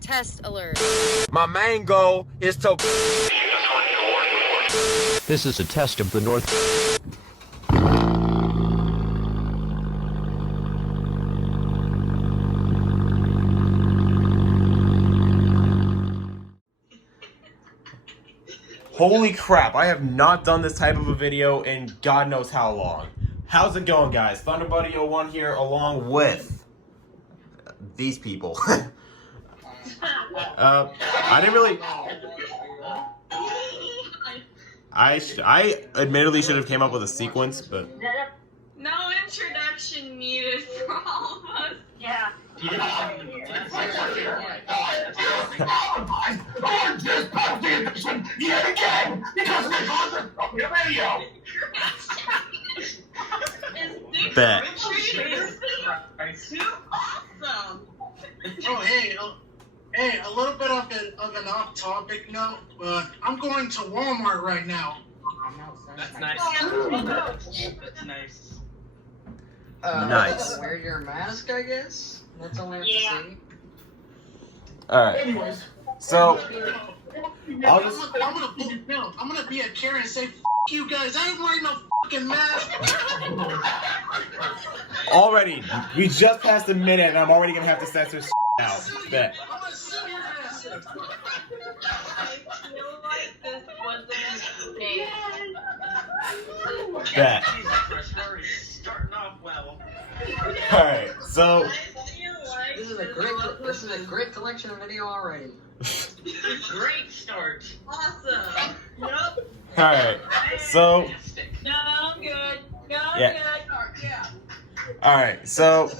Test alert. My main goal is to... This is a test of the North. Holy crap, I have not done this type of a video in God knows how long. How's it going, guys? ThunderBuddy01 here, along with these people. I didn't really... I admittedly should have came up with a sequence, but... No introduction needed for all of us. Yeah. Just pop the edition yet again because they got it from your radio. Bet. Too awesome. Oh, hey, a little bit of an off-topic note, but I'm going to Walmart right now. That's nice. That's nice. Nice. Wear your mask, I guess? That's all I have to say. Alright. Anyways, So, I'm gonna be a Karen and say, F you guys, I ain't wearing no fucking mask. already, we just passed a minute and I'm already gonna have to censor out. Bet. I'm gonna sue your ass. I feel like this was a mistake. Bet. Starting off well. Alright, so... This is a great collection of video already. Great start. Awesome. Yep. Alright, so... No, I'm good. No, I'm Yeah. good. Yeah. Alright, so...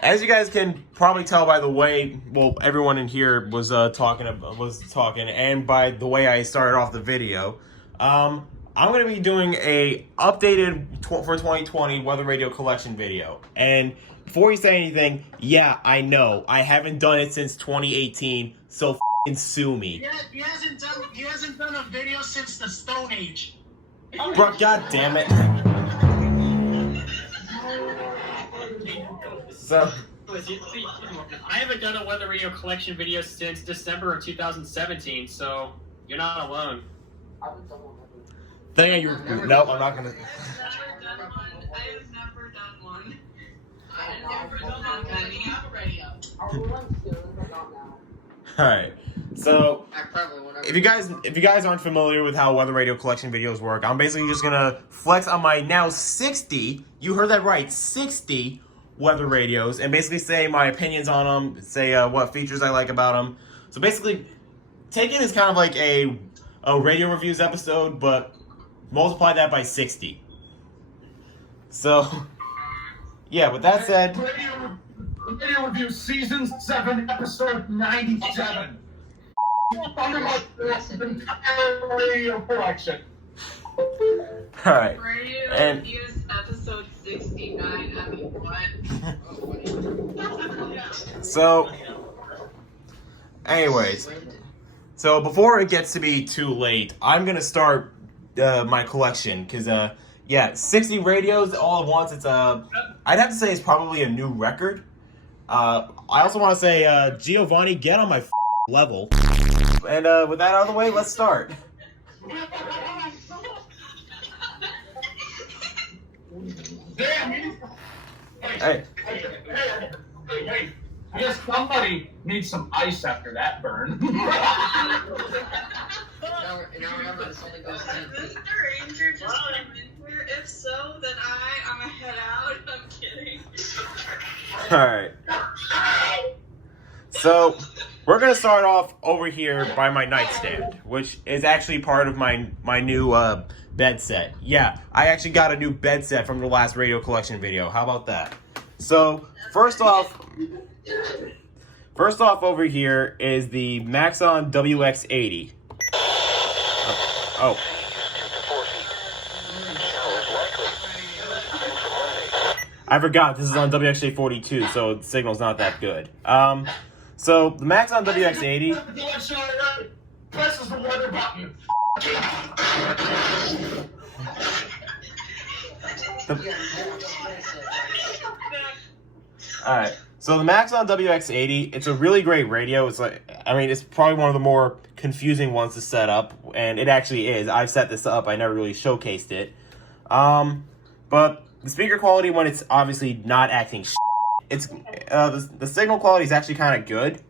As you guys can probably tell by the way, well, everyone in here was talking, and by the way I started off the video, I'm going to be doing a updated for 2020 weather radio collection video. And before you say anything, yeah, I know I haven't done it since 2018, so f***ing sue me. He hasn't done a video since the Stone Age. Bro, god damn it. So, I haven't done a weather radio collection video since December of 2017, so you're not alone. thing you nope, I'm not gonna. I have never done one. I have never done one. Alright, so if you guys aren't familiar with how weather radio collection videos work, I'm basically just gonna flex on my now 60, you heard that right, 60 weather radios, and basically say my opinions on them, say what features I like about them. So basically, take it as kind of like a radio reviews episode, but multiply that by 60. So, yeah, with that said... Radio Review Season 7, Episode 97. The entire radio collection. Alright. Radio And... Reviews episode 69. I mean, what? So, anyways. So, before it gets to be too late, I'm gonna start my collection, because, yeah, 60 radios all at once, it's, I'd have to say it's probably a new record. I also want to say, Giovanni, get on my level. And, with that out of the way, let's start. Damn, Hey. Hey, I guess somebody needs some ice after that burn. Is the ranger just come in here? If so, then I'm gonna head out. I'm kidding. Alright. So, we're going to start off over here by my nightstand, which is actually part of my new bed set. Yeah, I actually got a new bed set from the last radio collection video. How about that? So, first off over here is the Maxon Wx80. Oh. I forgot, this is on WXJ42, so the signal's not that good. So, the Maxon Wx80... Presses the weather button. Alright, So the Maxon Wx80, it's a really great radio. It's like, I mean, it's probably one of the more confusing ones to set up, and it actually is. I've set this up. I never really showcased it. But the speaker quality, when it's obviously not acting it's the signal quality is actually kind of good.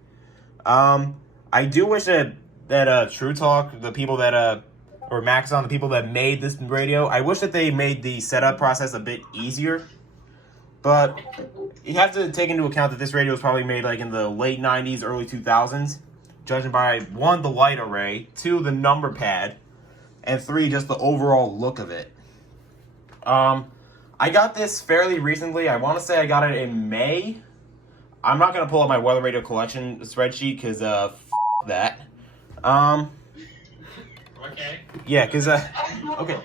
I do wish that True Talk, the people that or Maxon, the people that made this radio, I wish that they made the setup process a bit easier. But you have to take into account that this radio was probably made like in the late 90s, early 2000s, judging by 1, the light array, 2, the number pad, and 3, just the overall look of it. I got this fairly recently. I want to say I got it in May. I'm not going to pull up my weather radio collection spreadsheet because that. Okay. Yeah, because okay.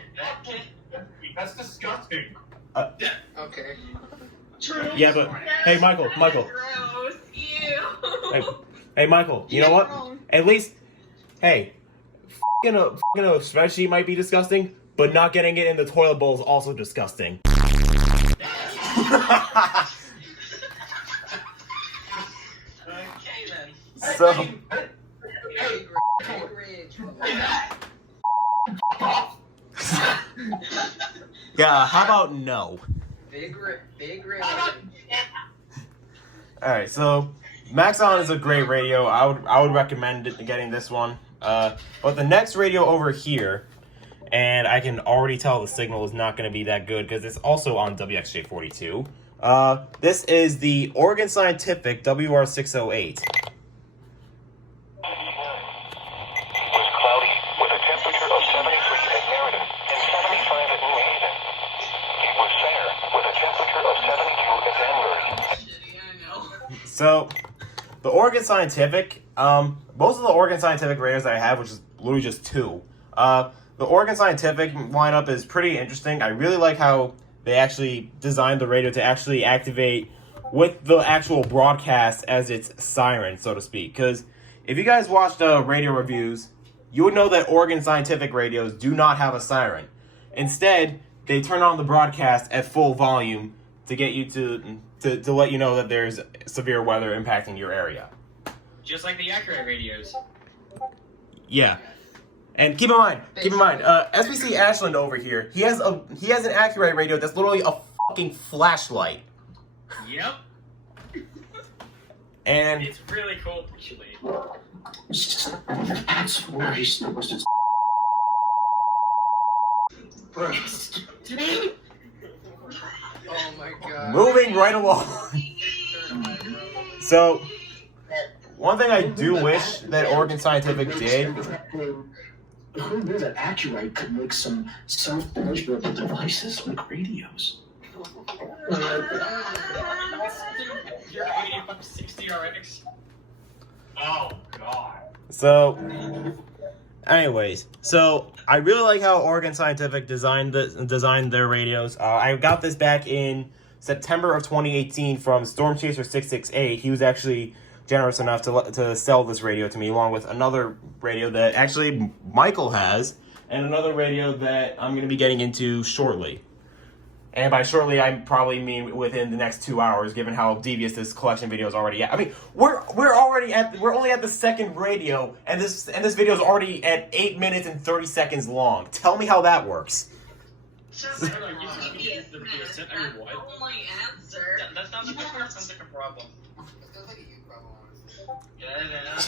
That's disgusting. Okay. True. Yeah, but hey, Michael. Gross. Ew. Hey, Michael. You know what? At least, hey, f***ing a spreadsheet might be disgusting, but not getting it in the toilet bowl is also disgusting. Okay then. So, Big Ridge. yeah, how about no? Big Ridge. Alright, so Maxon is a great radio. I would recommend getting this one. But the next radio over here, and I can already tell the signal is not going to be that good because it's also on WXJ42. This is the Oregon Scientific WR608. So, the Oregon Scientific, most of the Oregon Scientific radios that I have, which is literally just 2, the Oregon Scientific lineup is pretty interesting. I really like how they actually designed the radio to actually activate with the actual broadcast as its siren, so to speak. Because if you guys watched radio reviews, you would know that Oregon Scientific radios do not have a siren. Instead, they turn on the broadcast at full volume to get you to let you know that there's severe weather impacting your area. Just like the Accurate radios. Yeah. And keep in mind, SBC Ashland over here, he has an Accurate radio that's literally a fucking flashlight. Yep. And it's really cool, actually. That's worse. Oh my god. moving right along. So, one thing I do wish that Oregon Scientific did. Who knew that Accurate could make some self-measurable devices like radios? Your 8060 RX. Oh god. So, anyways, so I really like how Oregon Scientific designed their radios. I got this back in September of 2018 from Storm Chaser 668. He was actually generous enough to sell this radio to me, along with another radio that actually Michael has, and another radio that I'm going to be getting into shortly. And by shortly, I probably mean within the next 2 hours, given how devious this collection video is already at. I mean, we're only at the second radio, and this video is already at 8 minutes and 30 seconds long. Tell me how that works. Just the only answer. That sounds like a problem.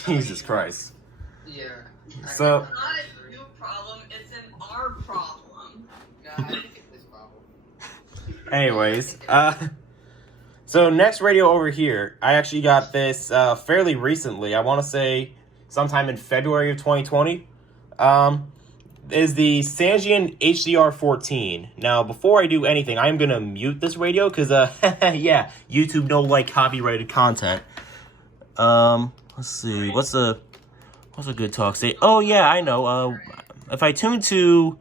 Jesus Christ. Yeah. So, It's not a you problem, it's an our problem. anyways, so next radio over here, I actually got this fairly recently. I want to say sometime in February of 2020. Is the Sangean HDR14. Now, before I do anything, I'm gonna mute this radio because yeah, YouTube no like copyrighted content. Let's see, what's a good talk state? Oh yeah, I know. If I tune to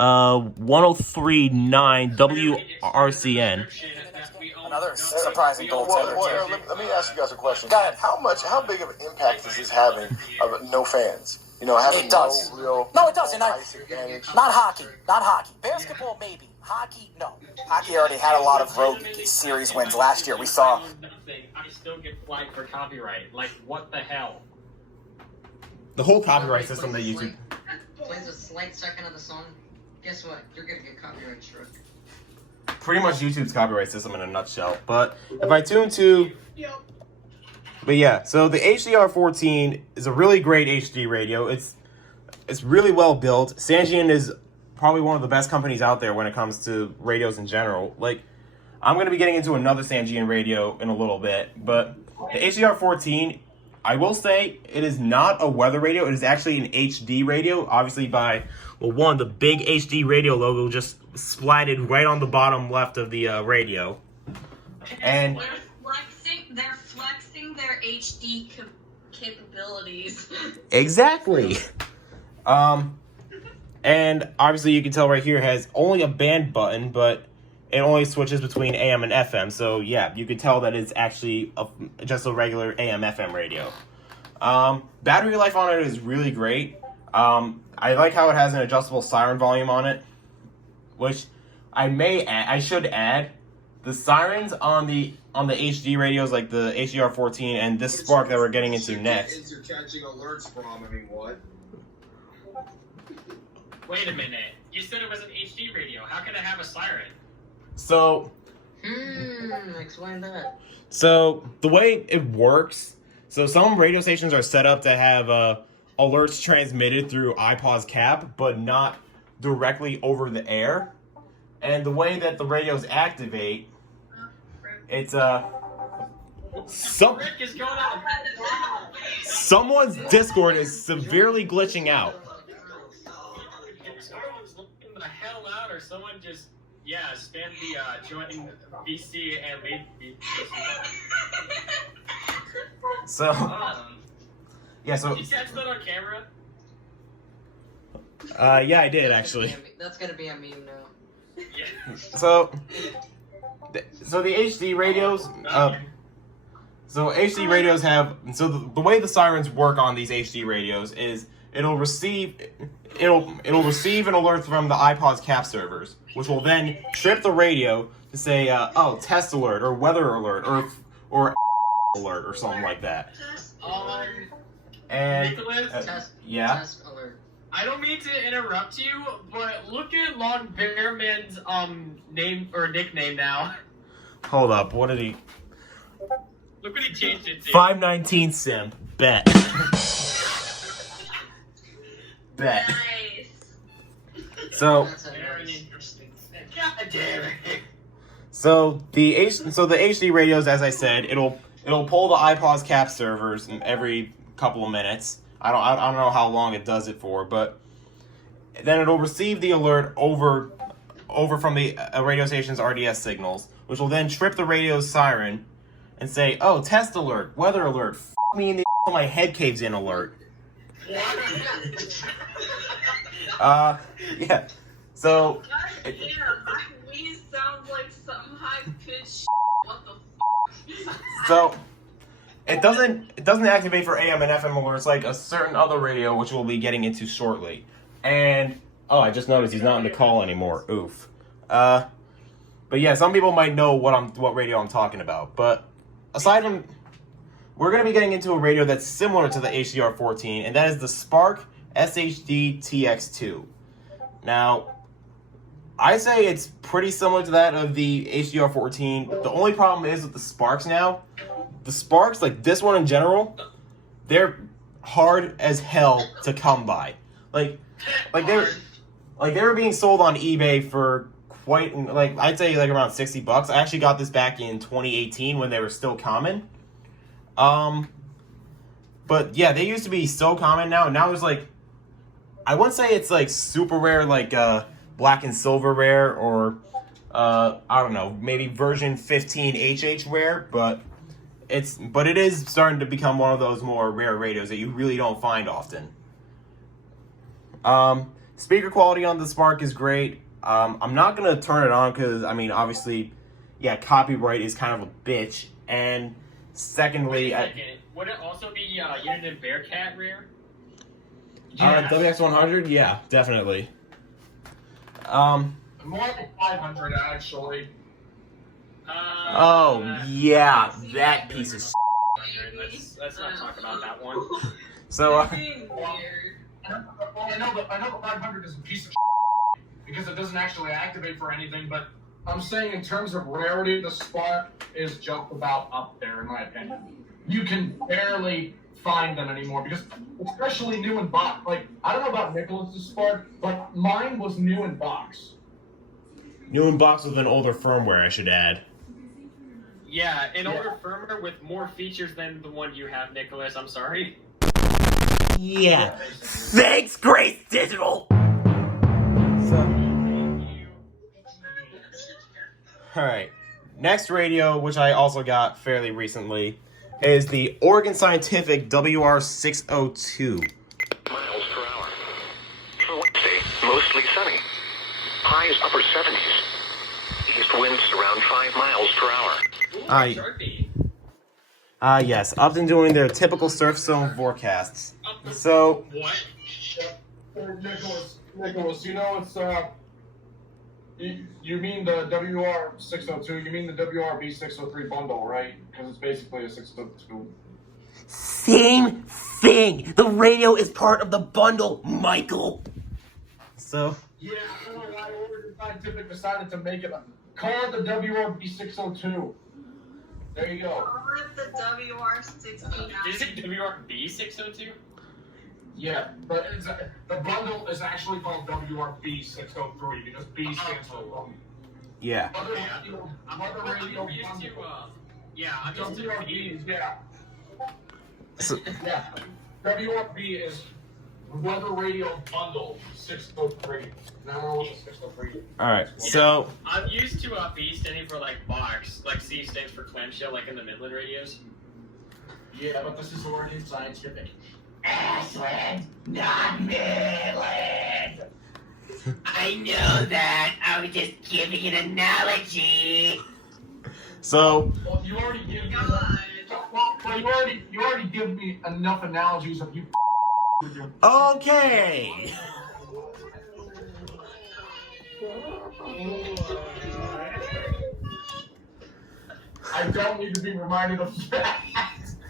103.9 WRCN. Another surprising goaltender. Well, let me ask you guys a question. God, how big of an impact is this having of no fans? You know, having it does. no real. No, it doesn't. Not hockey. Basketball, maybe. Hockey, no. Hockey already had a lot of road series wins last year. We saw. I still get flagged for copyright. Like, what the hell? The whole copyright system that YouTube. Plays a slight second of the song. Guess what? You're gonna get copyright struck. Pretty much YouTube's copyright system in a nutshell. But if I tune to... But yeah, so the HDR14 is a really great HD radio. It's really well built. Sangean is probably one of the best companies out there when it comes to radios in general. Like, I'm going to be getting into another Sangean radio in a little bit, but the HDR14, I will say, it is not a weather radio. It is actually an HD radio, obviously by, well, one, the big HD radio logo just splatted right on the bottom left of the radio. And They're flexing their HD capabilities. exactly. And obviously you can tell right here it has only a band button, but it only switches between AM and FM. So yeah, you can tell that it's actually just a regular AM FM radio. Battery life on it is really great. I like how it has an adjustable siren volume on it, which I should add. The sirens on the HD radios, like the HDR14 and this Spark that we're getting into next. You're catching alerts from, I mean, what? Wait a minute. You said it was an HD radio. How can it have a siren? So... explain that. So, the way it works... So, some radio stations are set up to have alerts transmitted through iPod's cap, but not directly over the air. And the way that the radios activate... It's, Rick is going on. Someone's Discord is severely glitching out. Someone's looking the hell out, or someone just, spam the join VC and leave VC. So, yeah, so... Did you catch that on camera? Yeah, I did, actually. That's gonna be a meme now. Yeah. So the HD radios, HD radios have, the way the sirens work on these HD radios is it'll receive an alert from the iPod's cap servers, which will then trip the radio to say, oh, test alert, or weather alert, or alert, or something like that. And, Nicholas? yeah? Test alert. I don't mean to interrupt you, but look at Long Bearman's name or nickname now. Hold up, what did he... Look what he changed it to. 519 Sim. Bet. Bet. Nice. So... Very interesting. God damn it. So the HD radios, as I said, it'll pull the iPod's cap servers in every couple of minutes. I don't know how long it does it for, but then it'll receive the alert over from the radio station's RDS signals, which will then trip the radio's siren and say, "Oh, test alert, weather alert, f me in the my head caves in alert." Yeah. So. God damn, my wheeze sounds like some high pitched. What the f? So. It doesn't activate for AM and FM alerts like a certain other radio, which we'll be getting into shortly. And I just noticed he's not in the call anymore. Oof. But yeah, some people might know what radio I'm talking about. But aside from, we're gonna be getting into a radio that's similar to the HDR14, and that is the Spark SHD TX2. Now, I say it's pretty similar to that of the HDR14. The only problem is with the Sparks now. The Sparks, like this one in general, they're hard as hell to come by. Like they were being sold on eBay for quite, like, I'd say like around $60. I actually got this back in 2018 when they were still common. But yeah, they used to be so common now. Now it's like, I wouldn't say it's like super rare, like black and silver rare, or I don't know, maybe version 15 HH rare, but it is starting to become one of those more rare radios that you really don't find often. Speaker quality on the Spark is great. I'm not going to turn it on because, I mean, obviously, yeah, copyright is kind of a bitch. And secondly... Would it also be Uniden Bearcat rare? WX100? Yeah, definitely. More like 500, actually. Oh, yeah, that piece of Let's not talk about that one. So, Well, I know the 500 is a piece of because it doesn't actually activate for anything, but I'm saying in terms of rarity, the Spark is just about up there, in my opinion. You can barely find them anymore because, especially new in box. Like, I don't know about Nicholas's Spark, but mine was new in box. new in box with an older firmware, I should add. Yeah, an older firmware with more features than the one you have, Nicholas. I'm sorry. Yeah. Thanks, Grace Digital! Alright. Next radio, which I also got fairly recently, is the Oregon Scientific WR602. Miles per hour. For Wednesday, mostly sunny. Highs upper 70s. East winds around 5 miles per hour. Yes. Upton doing their typical surf zone forecasts. So... What? Nicholas, you know it's, you mean the WR602, you mean the WRB603 bundle, right? Because it's basically a 602. Same thing! The radio is part of the bundle, Michael! So... Yeah, I don't know why Oregon Scientific decided to make it call it the WRB602. There you go. Call it the WR69. Is it WRB602? Yeah, but it's, the bundle is actually called WRB603 because B stands for bundle. Yeah. Other radio used to, yeah, I'm used to WRB, yeah. So, Yeah. WRB is Weather Radio Bundle 603. Now I don't know what the 603 is. alright, so... I'm used to B standing for like box, like C stands for clamshell, like in the Midland radios. Yeah, but this is Oregon Scientific. Ashland, not Midland. I know that. I was just giving an analogy. So... Well, you already give me. Well, you already give me enough analogies of you. With your. Okay! I don't need to be reminded of that.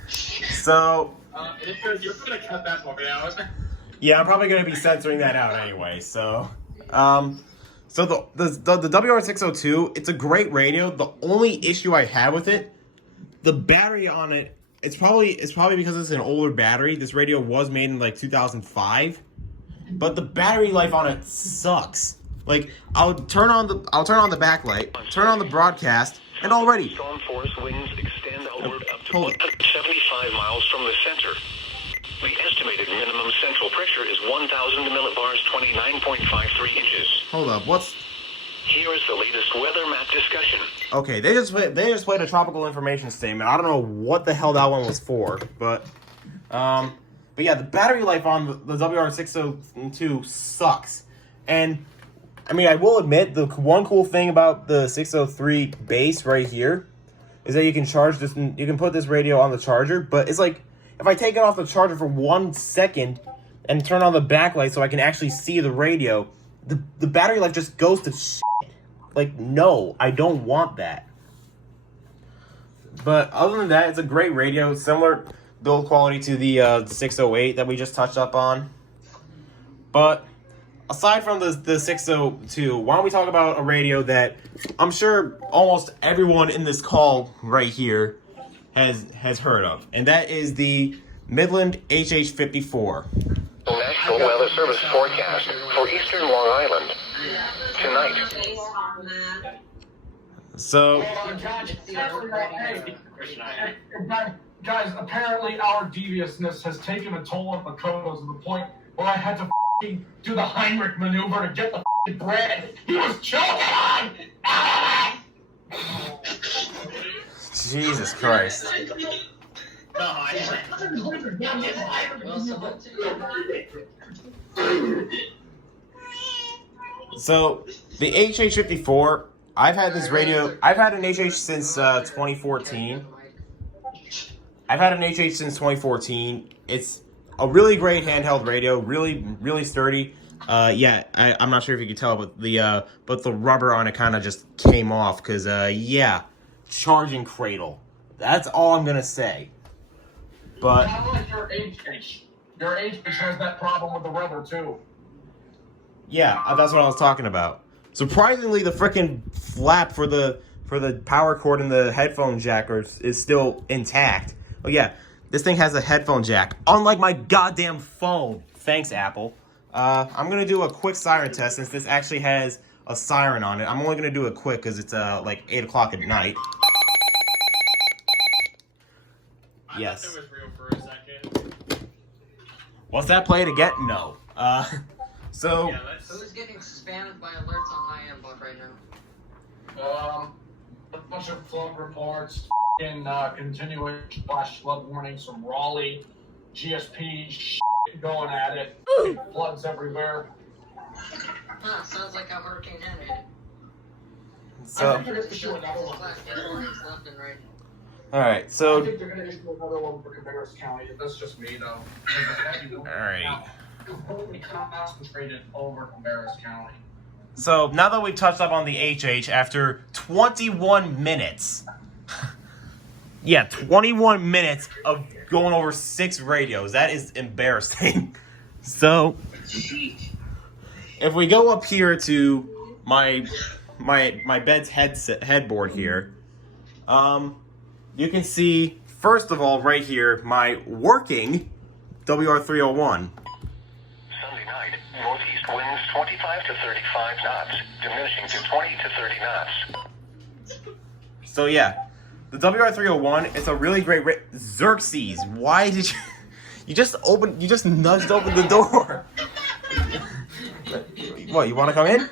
So... You're gonna cut that part out. Yeah, I'm probably gonna be censoring that out anyway, so... So the WR602, it's a great radio. The only issue I have with it, the battery on it, it's probably because it's an older battery. This radio was made in like 2005, but the battery life on it sucks. Like I'll turn on the backlight, turn on the broadcast, and already Storm force winds extend outward up to 75 miles from the center. The estimated minimum central pressure is 1,000 millibars, 29.53 inches. Hold up, what's... Here is the latest weather map discussion. Okay, they just played a tropical information statement. I don't know what the hell that one was for, but yeah, the battery life on the WR602 sucks. And I mean, I will admit the one cool thing about the 603 base right here is that you can charge this. You can put this radio on the charger, but it's like if I take it off the charger for 1 second and turn on the backlight so I can actually see the radio, the battery life just goes to shit. Like, no, I don't want that. But other than that, it's a great radio. Similar build quality to the 608 that we just touched up on. But aside from the 602, why don't we talk about a radio that I'm sure almost everyone in this call right here has heard of. And that is the Midland Hh-50. The National Weather Service forecast for eastern Long Island tonight. So, guys, apparently our deviousness has taken a toll on the Kodos to the point where I had to do the Heinrich maneuver to get the bread he was choking on. Jesus Christ. So, the Hh-54, I've had this radio, I've had an HH since 2014. I've had an HH since 2014. It's a really great handheld radio, really sturdy. Yeah, I'm not sure if you can tell, but the rubber on it kind of just came off because yeah, charging cradle. That's all I'm gonna say. But How like your HH? Your HH has that problem with the rubber too. yeah, that's what I was talking about. Surprisingly, the frickin' flap for the power cord and the headphone jack is still intact. Oh yeah, this thing has a headphone jack, unlike my goddamn phone. Thanks, Apple. I'm gonna do a quick siren test since this actually has a siren on it. I'm only gonna do it quick because it's like 8 o'clock at night. Yes. I thought that was real for a second. What's that? Play it again? No. So. Yeah, Who's getting spammed by alerts on IM-Bot right now? A bunch of flood reports, continuation flash flood warnings from Raleigh, GSP going at it, floods everywhere. Huh, sounds like a hurricane had it. So. I think they're going to issue another one. Flash flood warnings left and right. Alright, I so. think they're going to issue another one for Cabarrus County. That's just me, though. Alright. Completely concentrated over Cabarrus County. So, now that we've touched up on the HH, after 21 minutes, yeah, 21 minutes of going over 6 radios, that is embarrassing. So, if we go up here to my bed's headboard here, you can see, first of all, right here, my working WR301. Sunday night, northeast winds 25 to 35 knots, diminishing to 20 to 30 knots. So yeah, the WR301, it's a really great Xerxes. Why did you just nudged open the door? What, you want to come in?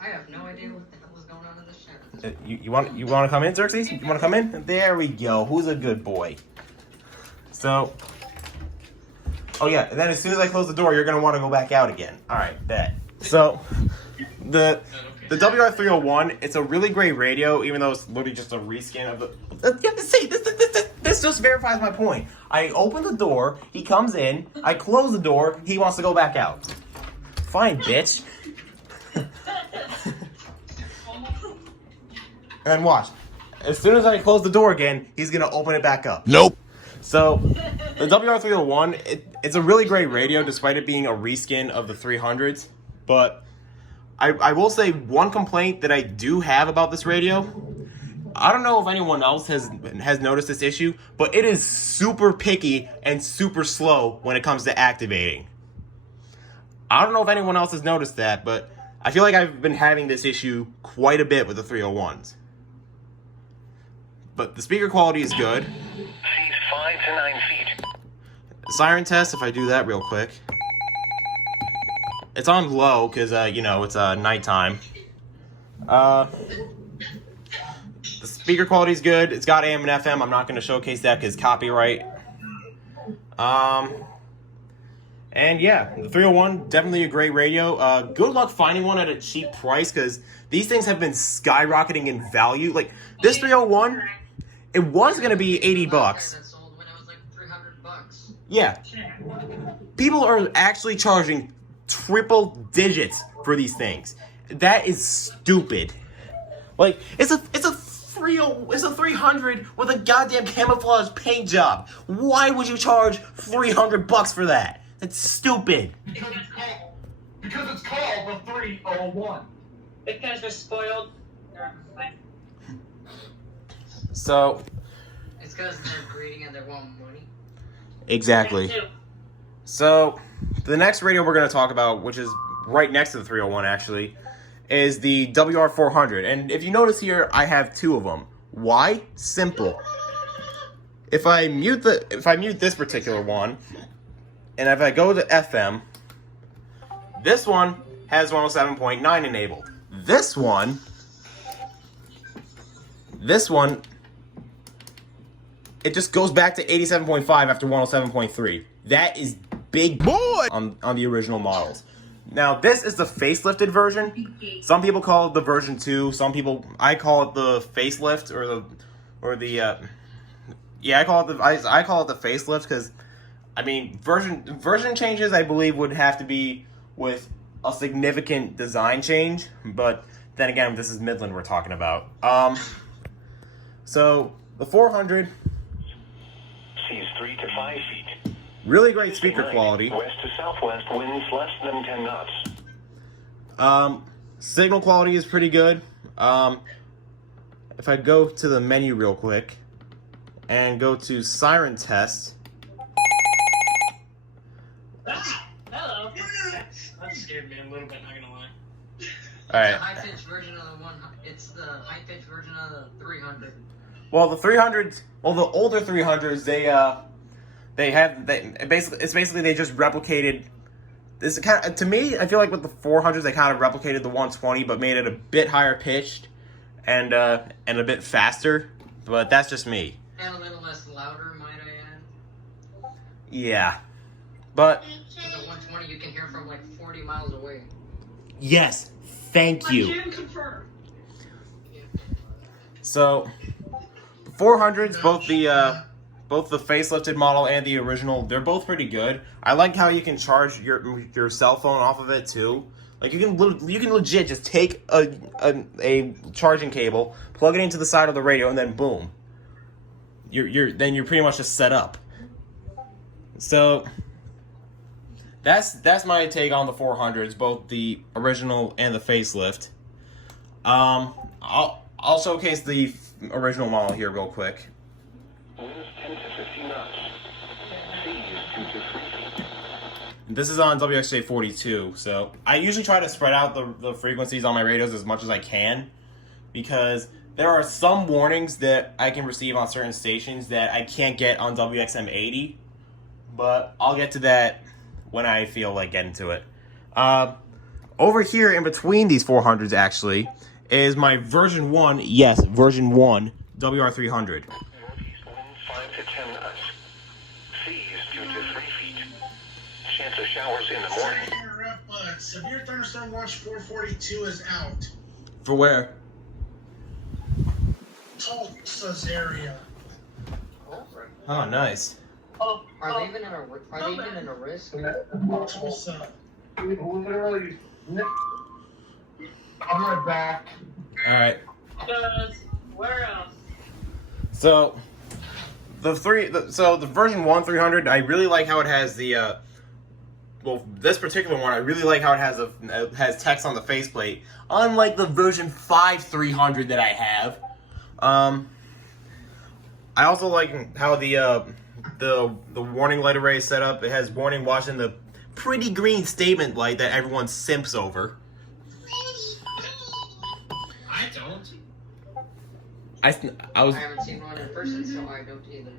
I have no idea what the hell is going on in this chat. You want to come in, Xerxes? You want to come in? There we go. Who's a good boy? So, oh yeah, and then as soon as I close the door, you're gonna want to go back out again. All right, bet. So, the WR301, it's a really great radio, even though it's literally just a reskin of the. You have to see this just verifies my point. I open the door, he comes in. I close the door, he wants to go back out. Fine, bitch. And watch. As soon as I close the door again, he's gonna open it back up. Nope. So, the WR301, it's a really great radio, despite it being a reskin of the 300s. But I will say one complaint that I do have about this radio. I don't know if anyone else has noticed this issue, but it is super picky and super slow when it comes to activating. I don't know if anyone else has noticed that, but I feel like I've been having this issue quite a bit with the 301s. But the speaker quality is good. Seat 5 to 9 feet. Siren test, if I do that real quick. It's on low, because, you know, it's nighttime. The speaker quality is good. It's got AM and FM. I'm not going to showcase that because copyright. And yeah, the 301, definitely a great radio. Good luck finding one at a cheap price because these things have been skyrocketing in value. Like, this 301, it was going to be $80. Yeah. People are actually charging triple digits for these things. That is stupid. Like, it's a 300 with a goddamn camouflage paint job. Why would you charge $300 for that? That's stupid. Because it's called the 301. Because they're spoiled. So. It's because they're greedy and they want money. Exactly. So, the next radio we're going to talk about, which is right next to the 301 actually, is the WR400. And if you notice here, I have 2 of them. Why? Simple. If I mute this particular one, and if I go to FM, this one has 107.9 enabled. This one, it just goes back to 87.5 after 107.3. That is big boy on the original models. Now, this is the facelifted version. Some people call it the version 2. I call it the facelift I call it the facelift because I mean, version changes, I believe, would have to be with a significant design change, but then again, this is Midland we're talking about. So, the 400... Seas 3 to 5 feet. Really great speaker quality. West to southwest, winds less than 10 knots. Signal quality is pretty good. If I go to the menu real quick and go to Siren Test. Hello. That scared me a little bit, not gonna lie. Alright. It's the high-pitched version of the one. It's the high-pitched version of the 300. Well, the 300s, well, the older 300s, it's basically they just replicated this kind of, to me, I feel like with the 400s they kind of replicated the 120 but made it a bit higher pitched and a bit faster, but that's just me. And a little less louder, might I add. Yeah. But With the 120 you can hear from like 40 miles away. yes, thank you. I can confirm. So, the 400s, both the facelifted model and the original, they're both pretty good. I like how you can charge your cell phone off of it too. Like you can legit just take a charging cable, plug it into the side of the radio, and then boom, you're pretty much just set up. So that's my take on the 400s, both the original and the facelift. I'll showcase the original model here real quick. Winds 10 to 15 knots. Seas 2 to 3 feet. This is on WXJ42, so I usually try to spread out the frequencies on my radios as much as I can, because there are some warnings that I can receive on certain stations that I can't get on WXM80, but I'll get to that when I feel like getting to it. Over here in between these 400s actually is my version 1, yes, version 1 WR300. Northeast winds 5 to 10 knots. Seas 2 to 3 feet. Chance of showers in the morning. Sorry to interrupt, but Severe Thunderstorm Watch 442 is out. For where? Tulsa's area. Oh, nice. Are they even in a risk? Tulsa. Literally. I'm right back. Alright. Where else? So the version 1 300, I really like how it has the this particular one, I really like how it has text on the faceplate, unlike the version 5 300 that I have. I also like how the warning light array is set up. It has warning watching the pretty green statement light that everyone simps over. I don't. I haven't seen one in person, so I don't either.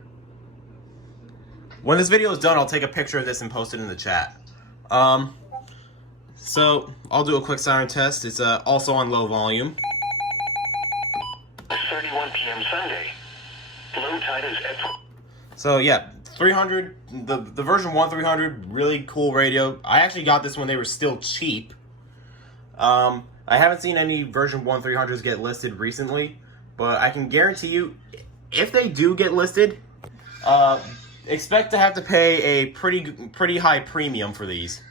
When this video is done, I'll take a picture of this and post it in the chat. So I'll do a quick siren test. It's also on low volume. 31 p.m. Sunday. Low tide is at... So yeah, 300, the version 1 300, really cool radio. I actually got this when they were still cheap. I haven't seen any version 1 300s get listed recently, but I can guarantee you, if they do get listed, expect to have to pay a pretty high premium for these.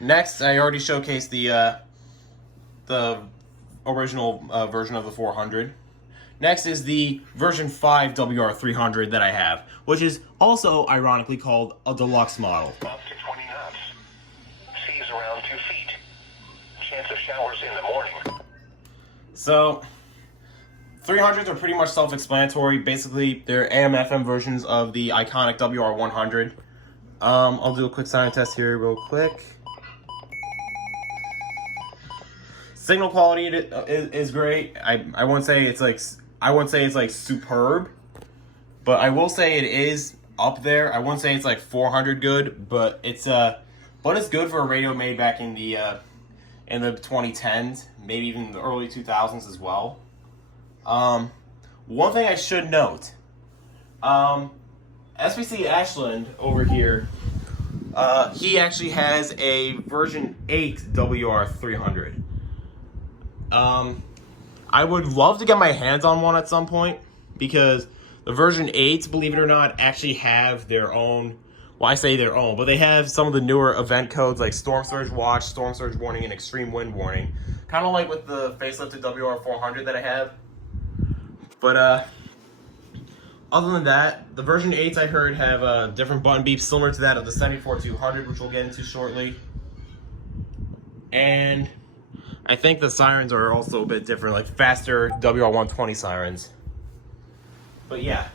Next, I already showcased the original version of the 400. Next is the version 5 WR300 that I have, which is also ironically called a deluxe model. Up to 20 knots. Seas around 2 feet. Chance of showers in the morning. So, 300s are pretty much self-explanatory. Basically, they're AM/FM versions of the iconic WR100. I'll do a quick siren test here real quick. Signal quality is great. I won't say it's like superb, but I will say it is up there. I won't say it's like 400 good, but it's good for a radio made back in the 2010s, maybe even the early 2000s as well. One thing I should note, SBC Ashland over here, he actually has a version 8 WR300. I would love to get my hands on one at some point, because The version 8s, believe it or not, actually have their own, well, I say their own, but they have some of the newer event codes like Storm Surge Watch, Storm Surge Warning, and Extreme Wind Warning. Kind of like with the facelifted WR400 that I have. But, other than that, the version 8s I heard have different button beeps similar to that of the 74200, which we'll get into shortly. And I think the sirens are also a bit different, like faster WR120 sirens. But yeah.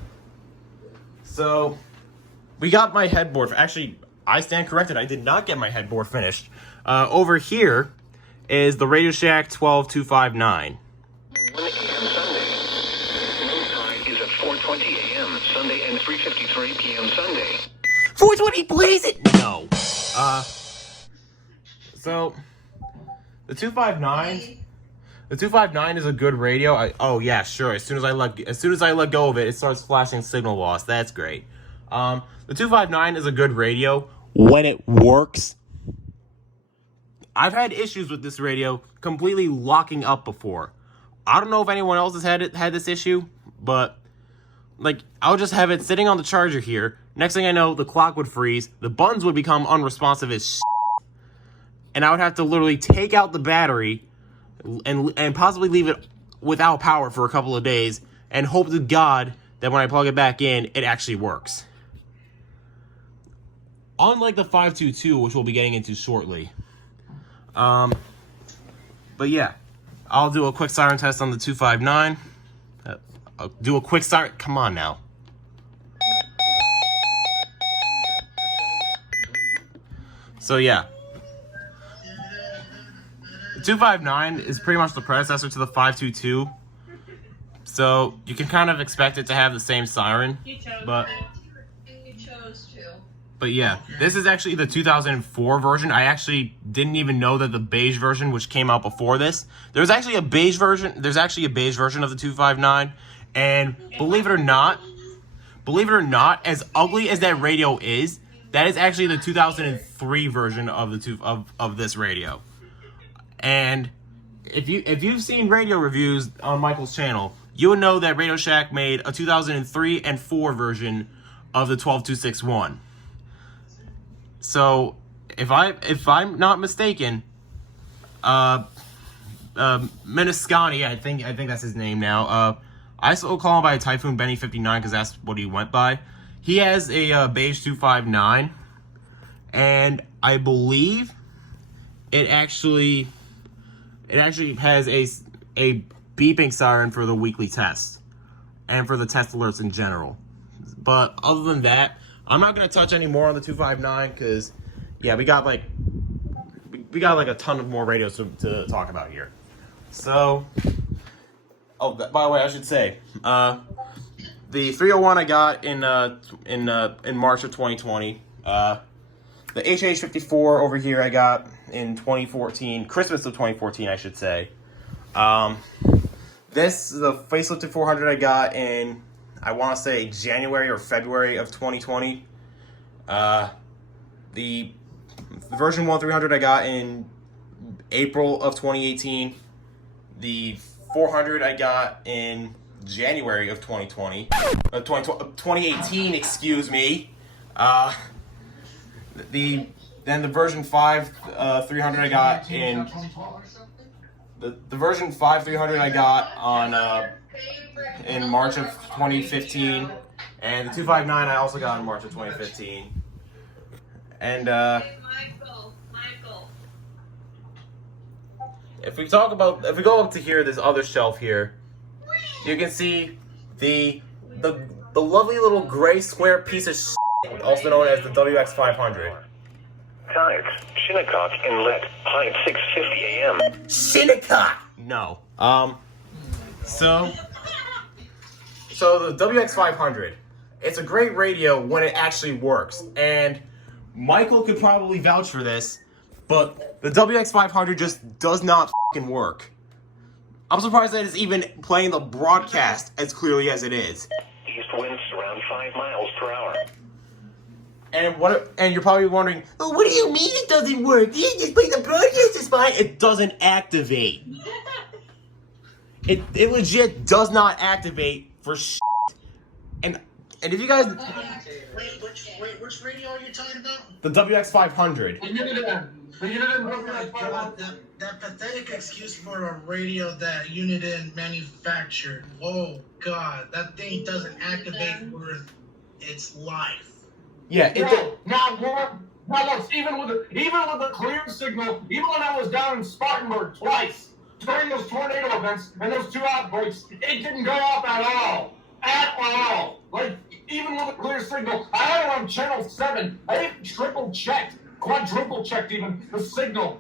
So, we got my headboard. Actually, I stand corrected. I did not get my headboard finished. Over here is the Radio Shack 12259. 1 a.m. Sunday. Noon time is at 4:20 a.m. Sunday and 3:53 p.m. Sunday. 420, blaze it! No. So, the 259 is a good radio. Oh yeah, sure. As soon as I let go of it, it starts flashing signal loss. That's great. The 259 is a good radio when it works. I've had issues with this radio completely locking up before. I don't know if anyone else has had this issue, but like I'll just have it sitting on the charger here. Next thing I know, the clock would freeze, the buttons would become unresponsive as shit, and I would have to literally take out the battery and possibly leave it without power for a couple of days and hope to God that when I plug it back in, it actually works. Unlike the 522, which we'll be getting into shortly. But yeah, I'll do a quick siren test on the 259. I'll do a quick siren. Come on now. So yeah. The 259 is pretty much the predecessor to the 522. So you can kind of expect it to have the same siren. But yeah, this is actually the 2004 version. I actually didn't even know that the beige version, which came out before this, there's actually a beige version. There's actually a beige version of the 259, and believe it or not, as ugly as that radio is, that is actually the 2003 version of of this radio. And if you've seen radio reviews on Michael's channel, you would know that Radio Shack made a 2003 and 4 version of the 12261. So, if I'm not mistaken, Miniscani, I think that's his name now. I still call him by Typhoon Benny 59 because that's what he went by. He has a beige 259, and I believe it actually has a beeping siren for the weekly test and for the test alerts in general. But other than that, I'm not gonna touch any more on the 259 because, yeah, we got like a ton of more radios to talk about here. So, oh, by the way, I should say, the 301 I got in March of 2020. The Hh-54 over here I got in 2014, Christmas of 2014, I should say. The facelifted 400 I got in, I want to say January or February of 2020. The version 1300 I got in April of 2018. The 400 I got in January of 2018, excuse me. Then the version 5 300 I got in the version 5 300 I got on in March of 2015, and the 259 I also got in March of 2015. And Michael. if we go up to here, this other shelf here, you can see the lovely little gray square piece of shit, also known as the WX500. Tides, Shinnecock Inlet, height 6:50 a.m. Shinnecock! No. So the WX500, it's a great radio when it actually works, and Michael could probably vouch for this, but the WX500 just does not f***ing work. I'm surprised that it's even playing the broadcast as clearly as it is. East winds around 5 miles per hour. And you're probably wondering, oh, what do you mean it doesn't work? You just play the broadcast is fine. It doesn't activate. It legit does not activate for shit. And if you guys... Which radio are you talking about? The WX500. That pathetic excuse for a radio that Uniden manufactured. Oh God, that thing doesn't activate worth its life. Yeah, Now, even with the clear signal, even when I was down in Spartanburg twice during those tornado events and those 2 outbreaks, it didn't go off at all. At all. Like, even with a clear signal, I had it on channel 7. I even quadruple checked even the signal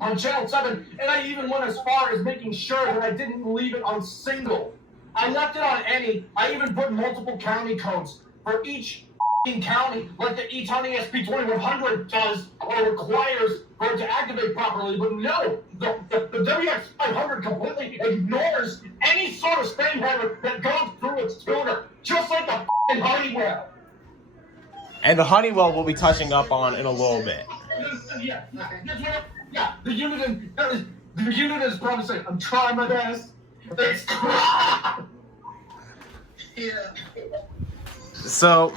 on channel 7, and I even went as far as making sure that I didn't leave it on single. I left it on any. I even put multiple county codes for each county, like the Eton ESP2100 does or requires for it to activate properly. But no, the WX500 completely ignores any sort of spam header that goes through its tuner, just like the Honeywell. And the Honeywell we'll be touching up on in a little bit. Yeah, the unit is probably saying, I'm trying my best. It's crap. Yeah. So,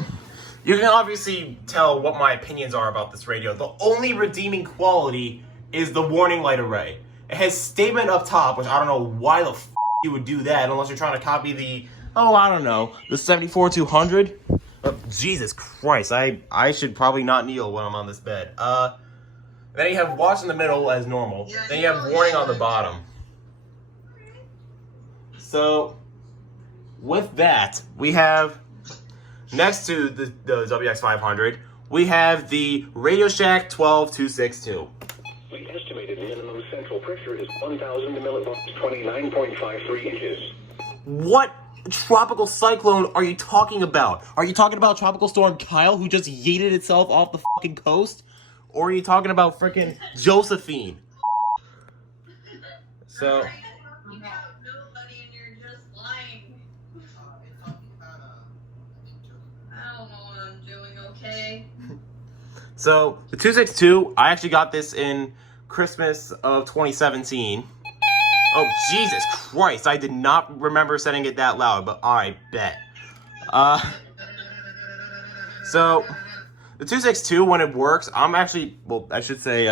you can obviously tell what my opinions are about this radio. The only redeeming quality is the warning light array. It has statement up top, which I don't know why the f you would do that unless you're trying to copy the, the 74200. Oh, Jesus Christ, I should probably not kneel when I'm on this bed. Then you have watch in the middle as normal. Then you have warning on the bottom. So, with that, we have, next to the WX500, we have the Radio Shack 12262. The estimated minimum central pressure is 1,000 millibars, 29.53 inches. What tropical cyclone are you talking about? Are you talking about Tropical Storm Kyle, who just yeeted itself off the fucking coast? Or are you talking about frickin' Josephine? So... So, the 262, I actually got this in Christmas of 2017. Oh, Jesus Christ, I did not remember setting it that loud, but I bet. So, the 262, when it works, I'm actually, well, I should say,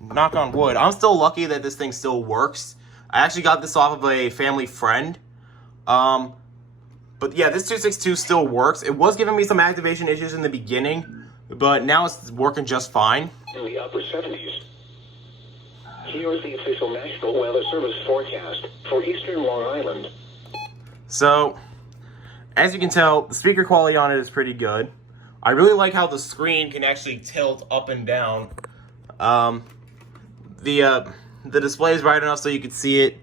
knock on wood, I'm still lucky that this thing still works. I actually got this off of a family friend. But yeah, this 262 still works. It was giving me some activation issues in the beginning, but now it's working just fine. In the upper 70s. Here is the official National Weather Service forecast for eastern Long Island. So, as you can tell, the speaker quality on it is pretty good. I really like how the screen can actually tilt up and down. The display is bright enough so you can see it.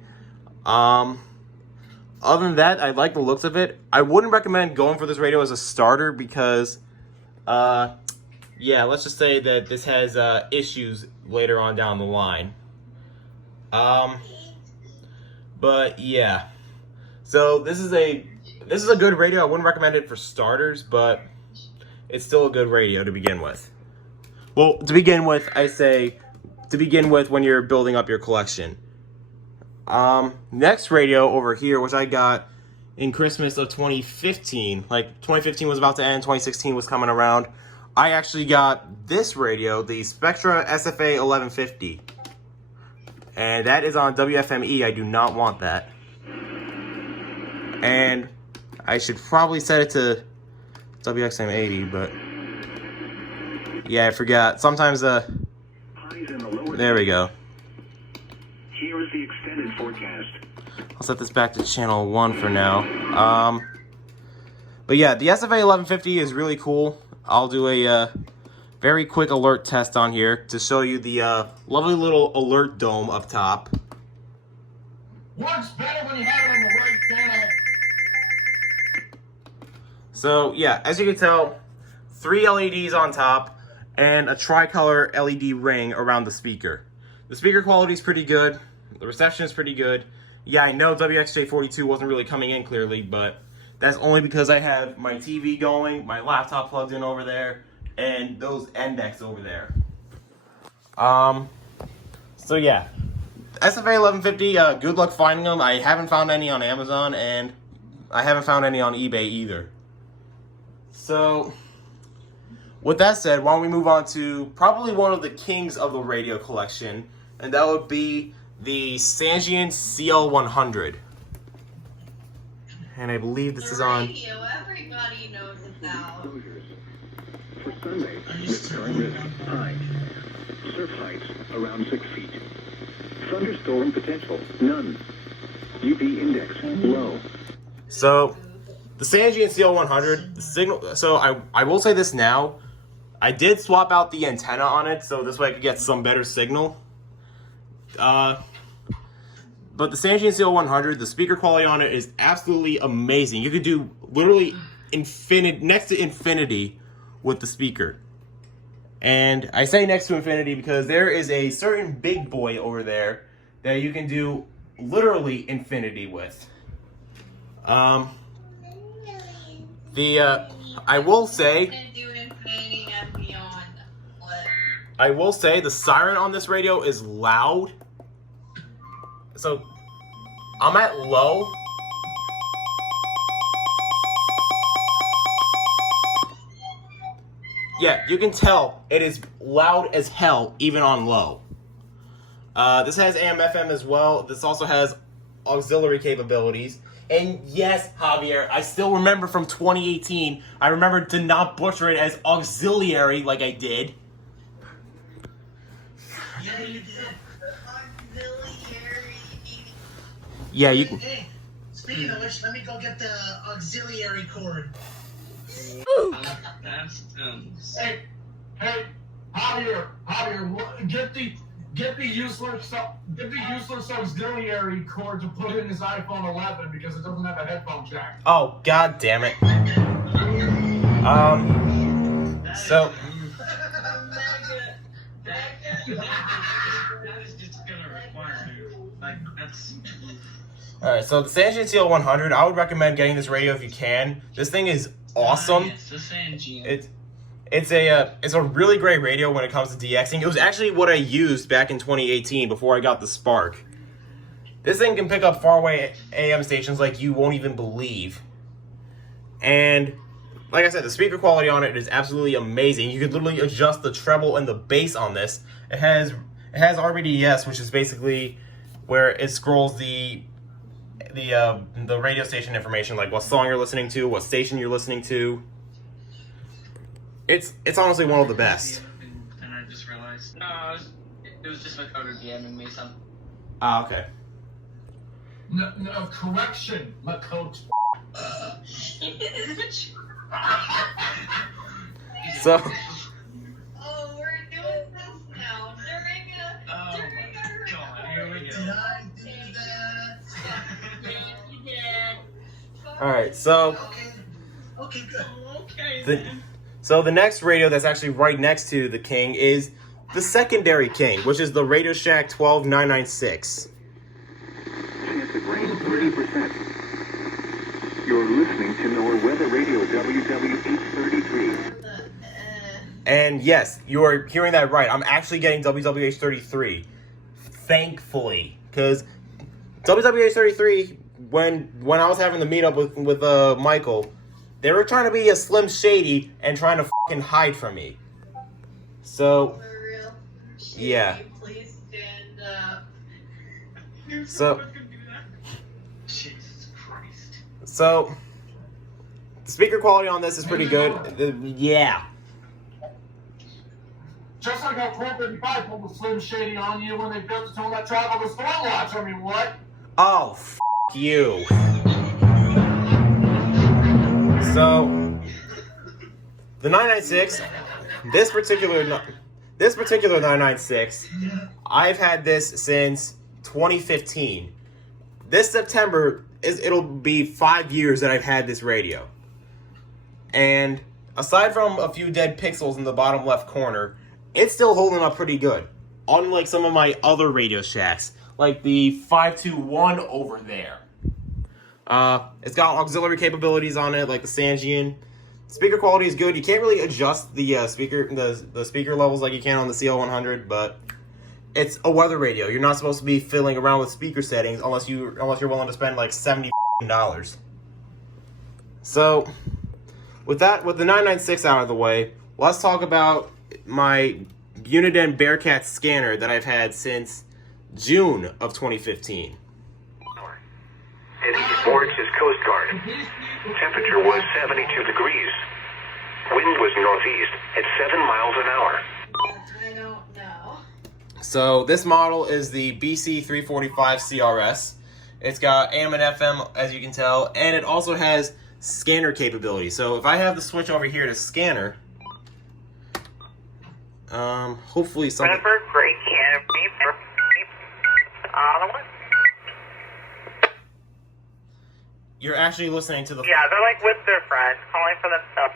Other than that, I like the looks of it. I wouldn't recommend going for this radio as a starter because, yeah, let's just say that this has issues later on down the line. But yeah, so this is a good radio. I wouldn't recommend it for starters, but it's still a good radio to begin with. Well, to begin with, I say to begin with when you're building up your collection. Next radio over here, which I got in Christmas of 2015, like 2015 was about to end, 2016 was coming around. I actually got this radio, the Spectra SFA 1150. And that is on WFME. I do not want that. And I should probably set it to WXM80, but yeah, I forgot. Sometimes there we go. Here is the extended forecast. I'll set this back to channel 1 for now. But yeah, the SFA 1150 is really cool. I'll do a very quick alert test on here to show you the lovely little alert dome up top. Works better when you have it on the right channel. So yeah, as you can tell, 3 LEDs on top and a tricolor LED ring around the speaker. The speaker quality is pretty good. The reception is pretty good. Yeah, I know WXJ42 wasn't really coming in clearly, but that's only because I have my TV going, my laptop plugged in over there, and those end decks over there. So yeah, SFA 1150, good luck finding them. I haven't found any on Amazon, and I haven't found any on eBay either. So, with that said, why don't we move on to probably one of the kings of the radio collection, and that would be the Sangean CL100. And I believe this is on. Radio, everybody knows about. For Sunday, current risk high. Surf heights around 6 feet. Thunderstorm potential none. UV index low. So, the Sangean CL100, the signal. So I will say this now. I did swap out the antenna on it, so this way I could get some better signal. But the Sangean CL100, the speaker quality on it is absolutely amazing. You could do literally next to infinity with the speaker. And I say next to infinity because there is a certain big boy over there that you can do literally infinity with. I will say the siren on this radio is loud. So I'm at low. Yeah, you can tell it is loud as hell even on low. This has AM FM as well. This also has auxiliary capabilities. And yes, Javier, I still remember from 2018, I remember to not butcher it as auxiliary like I did. Yeah, you did. Yeah, you can. Hey, speaking of which, let me go get the auxiliary cord. That's Hey, Javier, get the useless auxiliary cord to put in his iPhone 11 because it doesn't have a headphone jack. Oh, god damn it. So alright, so the Sangean CL100, I would recommend getting this radio if you can. This thing is awesome. Yes, the Sangean. It's a really great radio when it comes to DXing. It was actually what I used back in 2018 before I got the Spark. This thing can pick up faraway AM stations like you won't even believe. And like I said, the speaker quality on it is absolutely amazing. You could literally adjust the treble and the bass on this. It has RBDS, which is basically where it scrolls the radio station information, like what song you're listening to, what station you're listening to. It's honestly one of the best. And I just realized, no, it was just my coder DMing me some. Ah, okay. No, correction, my coach. So. Oh, we're doing this now during our Here we Did go. I do that? You did. Alright, so. Okay, good. Okay. So the next radio that's actually right next to the King is the secondary King, which is the Radio Shack 12996. Chance of rain 30%. You're listening to NOAA Weather Radio WWH33. And yes, you are hearing that right. I'm actually getting WWH33. Thankfully. Because WWH33, when I was having the meetup with Michael, they were trying to be a Slim Shady and trying to fucking hide from me. So, For real. yeah. Please stand up. So, Jesus Christ. so the speaker quality on this is pretty good. Yeah. Just like how 435 pulled the Slim Shady on you when they built the toll that travel the storm watch. I mean, what? Oh, f you. So, the 996, this particular 996, I've had this since 2015. This September, it'll be 5 years that I've had this radio. And aside from a few dead pixels in the bottom left corner, it's still holding up pretty good. Unlike some of my other Radio Shacks, like the 521 over there. It's got auxiliary capabilities on it, like the Sangean. Speaker quality is good. You can't really adjust the speaker levels like you can on the CL100, but it's a weather radio. You're not supposed to be fiddling around with speaker settings unless you're willing to spend like $70. So, with the 996 out of the way, let's talk about my Uniden Bearcat scanner that I've had since June of 2015. And he boards his Coast Guard. Temperature was 72 degrees. Wind was northeast at 7 miles an hour. I don't know. So this model is the BC345 CRS. It's got AM and FM, as you can tell, and it also has scanner capability. So if I have the switch over here to scanner, hopefully something... Remember, great can beep. You're actually listening to the... Yeah, they're like with their friends, calling for themselves.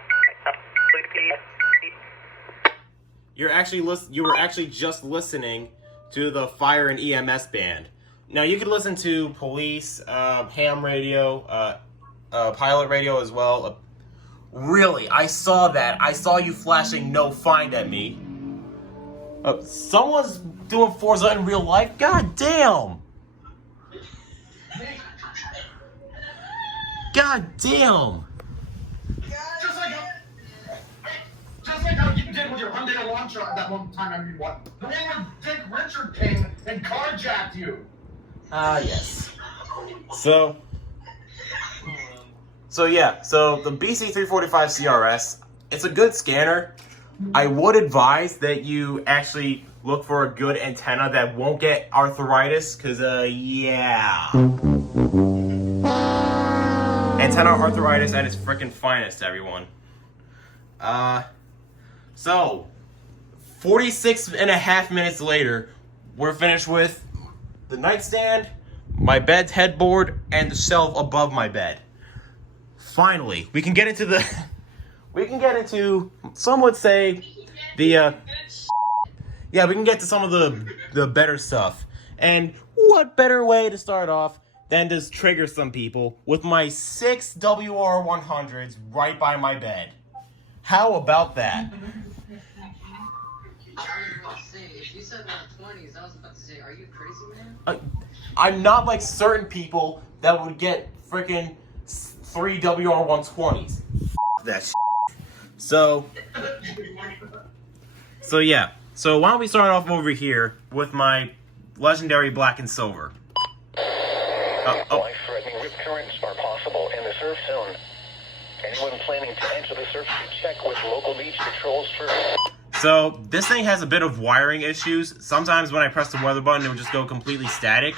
You were actually just listening to the fire and EMS band. Now you could listen to police, ham radio, pilot radio as well. Really, I saw that. I saw you flashing no find at me. Someone's doing Forza in real life? God damn! God damn! Just like how you did with your Hyundai Elantra that one time, I mean, what? The one where Dick Richard came and carjacked you. Ah, yes. So yeah, so the BC345 CRS, it's a good scanner. I would advise that you actually look for a good antenna that won't get arthritis, because, yeah. Antenna arthritis at its frickin' finest, everyone. So, 46 and a half minutes later, we're finished with the nightstand, my bed's headboard, and the shelf above my bed. Finally, we can get into some would say, yeah, we can get to some of the better stuff. And what better way to start off than to trigger some people with my 6 WR100s right by my bed. How about that? If you said 20s, I was about to say, are you crazy, man? I'm not like certain people that would get freaking 3 WR120s. That shit. So yeah. So why don't we start off over here with my legendary black and silver. Life-threatening rip currents are possible in the surf zone. Anyone planning to enter the surf should check with local beach patrols first. So this thing has a bit of wiring issues. Sometimes when I press the weather button, it will just go completely static.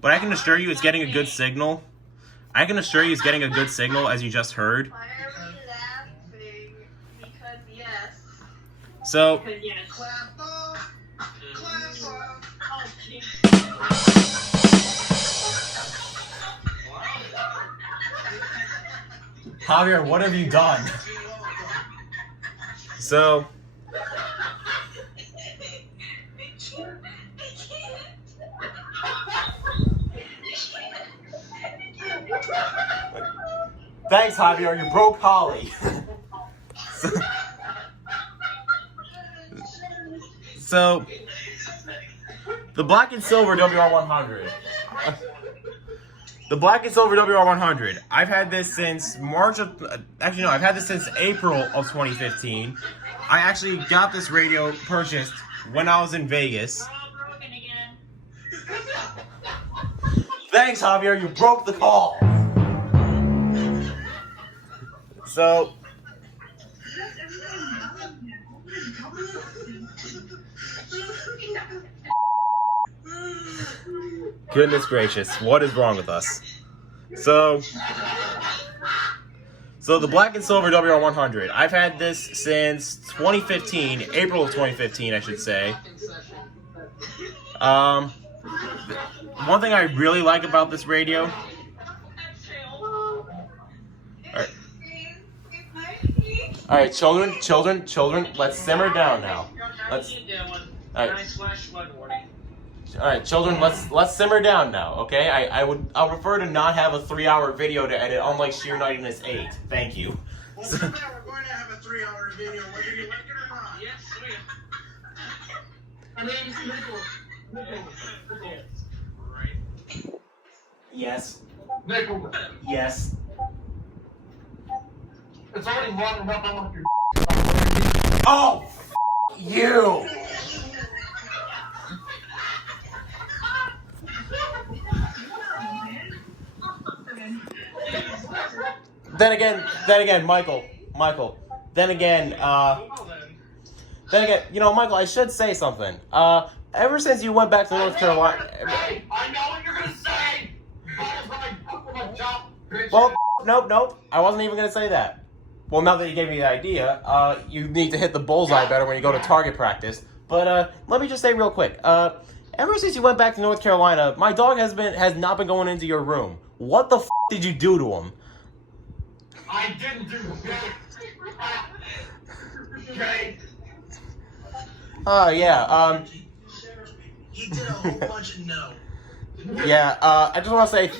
But I can assure you it's getting a good signal. As you just heard. Why are we laughing? Because yes. So, Clap off. Clap off. Javier, what have you done? So, thanks, Javier. You broke Holly. So, the black and silver WR100. The black and silver WR100. I've had this since I've had this since April of 2015. I actually got this radio purchased when I was in Vegas. Thanks, Javier. You broke the call. So, goodness gracious, what is wrong with us? So the black and silver WR100. I've had this since 2015, April of 2015, I should say. One thing I really like about this radio. All right, children, let's simmer down now. All right, children, let's simmer down now, okay? I'll prefer to not have a 3-hour video to edit, unlike Sheer Nuttiness 8. Thank you. Well, we're going to have a 3-hour video, whether you like it or not. Yes, we are. I mean, Nickel. Yes. Nickel. Yes. It's already long enough. I'm like your. Oh, you. Then again, Michael. Then again, you know, Michael, I should say something. Ever since you went back to North Carolina. I know what you're gonna say. Well, nope. I wasn't even gonna say that. Well, now that you gave me the idea, you need to hit the bullseye better when you go to target practice. But let me just say real quick. Ever since you went back to North Carolina, my dog has not been going into your room. What the did you do to him? I didn't do that. Okay. Oh yeah. He did a whole bunch of no. Yeah. I just want to say.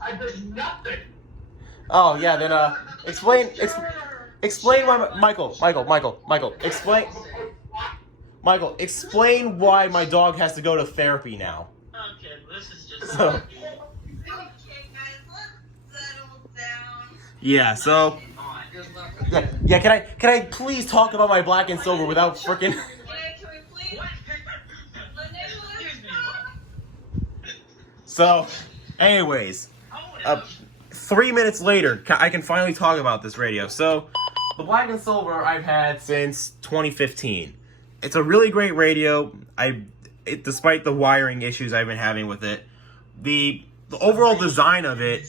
I did nothing. Oh yeah. Then explain why Michael. Explain why my dog has to go to therapy now. Okay, this is just. So. Okay, guys, let's settle down. Yeah. So. Yeah. Can I please talk about my black and silver without freaking. Can we please? So, anyways, 3 minutes later, I can finally talk about this radio. So, the black and silver I've had since 2015. It's a really great radio. Despite the wiring issues I've been having with it, the overall design of it,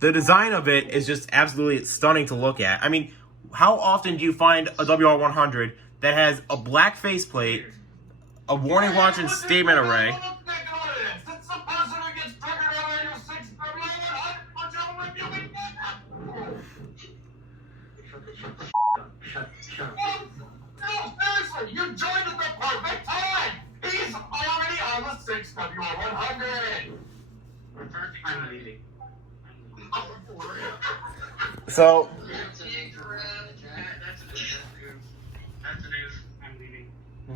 is just absolutely stunning to look at. I mean, how often do you find a WR100 that has a black faceplate, a warning watch and statement array? You joined at the perfect time! He's already on the 6WR100! I'm leaving. So...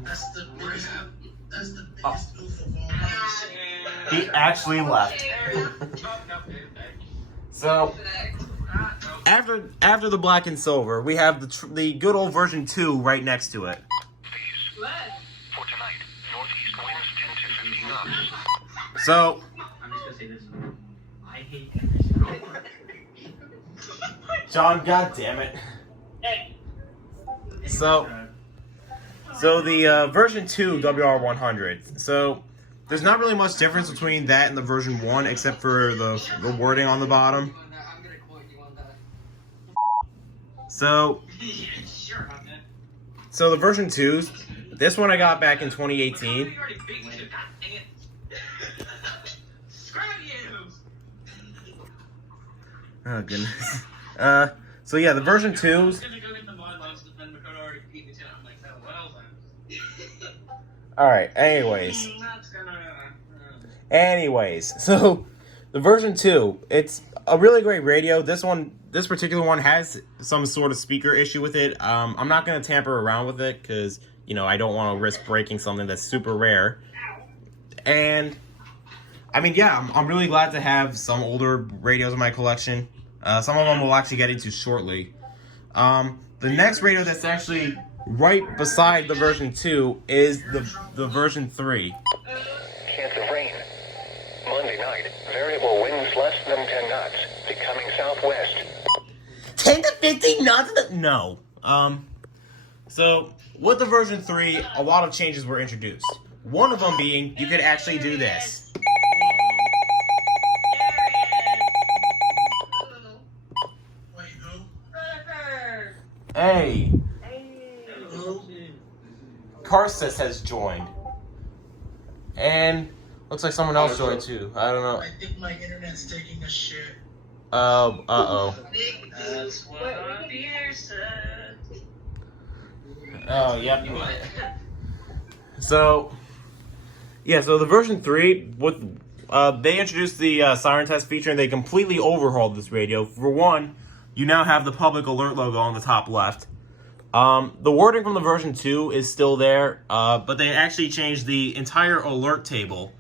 That's the biggest oof of all. He actually left. So... After the black and silver, we have the good old version 2 right next to it. For tonight, northeast winds 10 to 15 knots. So, I'm just gonna say this. I hate John, goddammit. Hey. So the version 2 WR100. So, there's not really much difference between that and the version 1 except for the wording on the bottom. So the version 2s, this one I got back in 2018. Oh goodness. So yeah, the version 2s. Alright, anyways, so the version 2, it's a really great radio. This particular one has some sort of speaker issue with it. I'm not going to tamper around with it because, you know, I don't want to risk breaking something that's super rare. And, I mean, yeah, I'm really glad to have some older radios in my collection. Some of them we'll actually get into shortly. The next radio that's actually right beside the version 2 is the version 3. Chance of rain. Monday night, variable winds less than 10 knots, becoming southwest. 10 to 15 knots? No. So, with the version 3, a lot of changes were introduced. One of them being, you could actually do this. Wait, who? Hey. Karsis has joined. And looks like someone else joined too. I don't know. I think my internet's taking a shit. Uh-oh. That's what I said. Oh, yep. So, yeah, so the version 3, they introduced the Siren Test feature and they completely overhauled this radio. For one, you now have the public alert logo on the top left. The wording from the version 2 is still there, but they actually changed the entire alert table.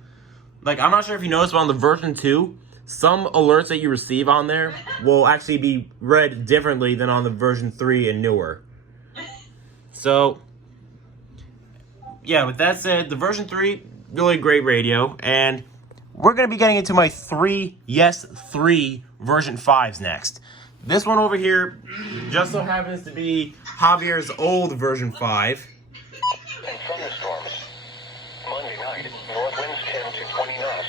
Like, I'm not sure if you noticed, but on the version 2, some alerts that you receive on there will actually be read differently than on the version 3 and newer. So, yeah, with that said, the version 3, really great radio, and we're going to be getting into my 3 version 5s next. This one over here just so happens to be Javier's old version 5. And thunderstorms. Monday night, north winds 10 to 20 knots.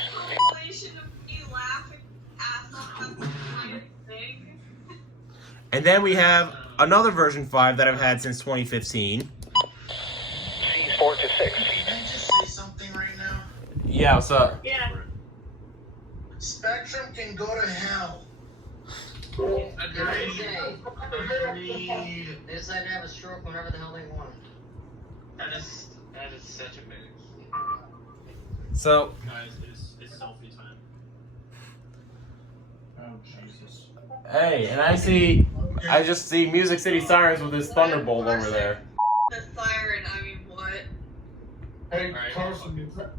And then we have another version 5 that I've had since 2015. Seas 4 to 6 feet. Can I just say something right now? Yeah, what's up? Yeah. Spectrum can go to hell. They decide to have a stroke whenever the hell they want. That is such a big. So, Guys, it's selfie time. Oh, Jesus. hey, and I just see Music City Sirens with his Thunderbolt over there. The siren, I mean, what? Hey, Right. Carson, is that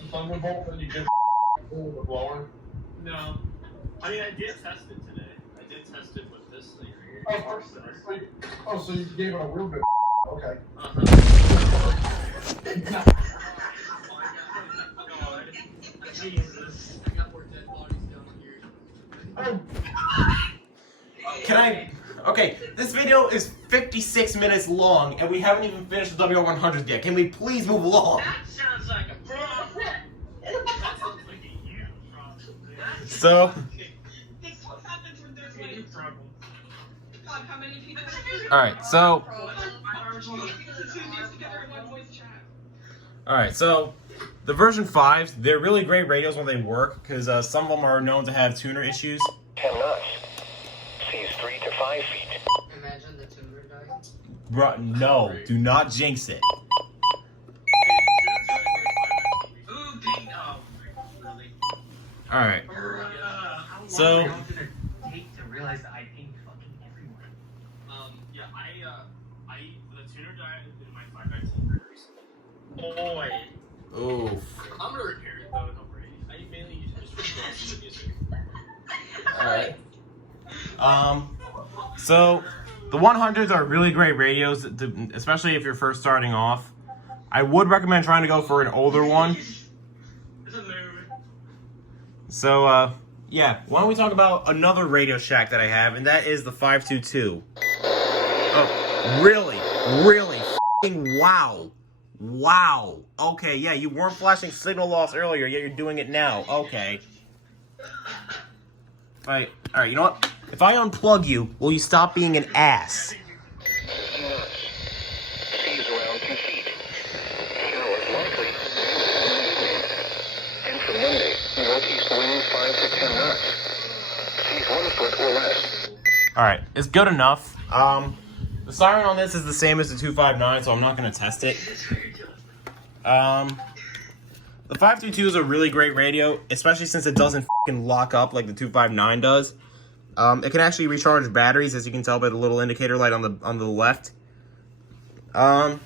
the Thunderbolt that you get with the blower? No. I mean, I did test it today. I did test it with this thing right here. So you gave it a real bit. Okay. Jesus. I got more dead bodies down here. Can I... Okay, this video is 56 minutes long, and we haven't even finished the WR100 yet. Can we please move along? That sounds like a problem. That sounds like a huge problem. So... This what happens when there's like... God, how many people... Alright, so... Alright, so... The version 5s, they're really great radios when they work, because some of them are known to have tuner issues. 10 knots. Seas 3 to 5 feet. Imagine the tuner dying. Bruh, no, do not jinx it. Alright. So... Take to realize that I pinged fucking everyone. Yeah, the tuner died in my 519 recently. Boy. Oof. I'm gonna repair it though, don't worry. I mainly use it just for music. Alright. So, the 100s are really great radios, especially if you're first starting off. I would recommend trying to go for an older one. So, yeah, why don't we talk about another Radio Shack that I have, and that is the 522. Oh, really? Really? F***ing wow. Wow. Okay, yeah, you weren't flashing signal loss earlier, yet you're doing it now. Okay. Alright, you know what? If I unplug you, will you stop being an ass? Seas around 2 feet. Showers likely. And for Monday, northeast wind 5 to 10 knots. Seas 1 foot or less. Alright, it's good enough. The siren on this is the same as the 259, so I'm not going to test it. The 522 is a really great radio, especially since it doesn't f***ing lock up like the 259 does. It can actually recharge batteries, as you can tell by the little indicator light on the left. I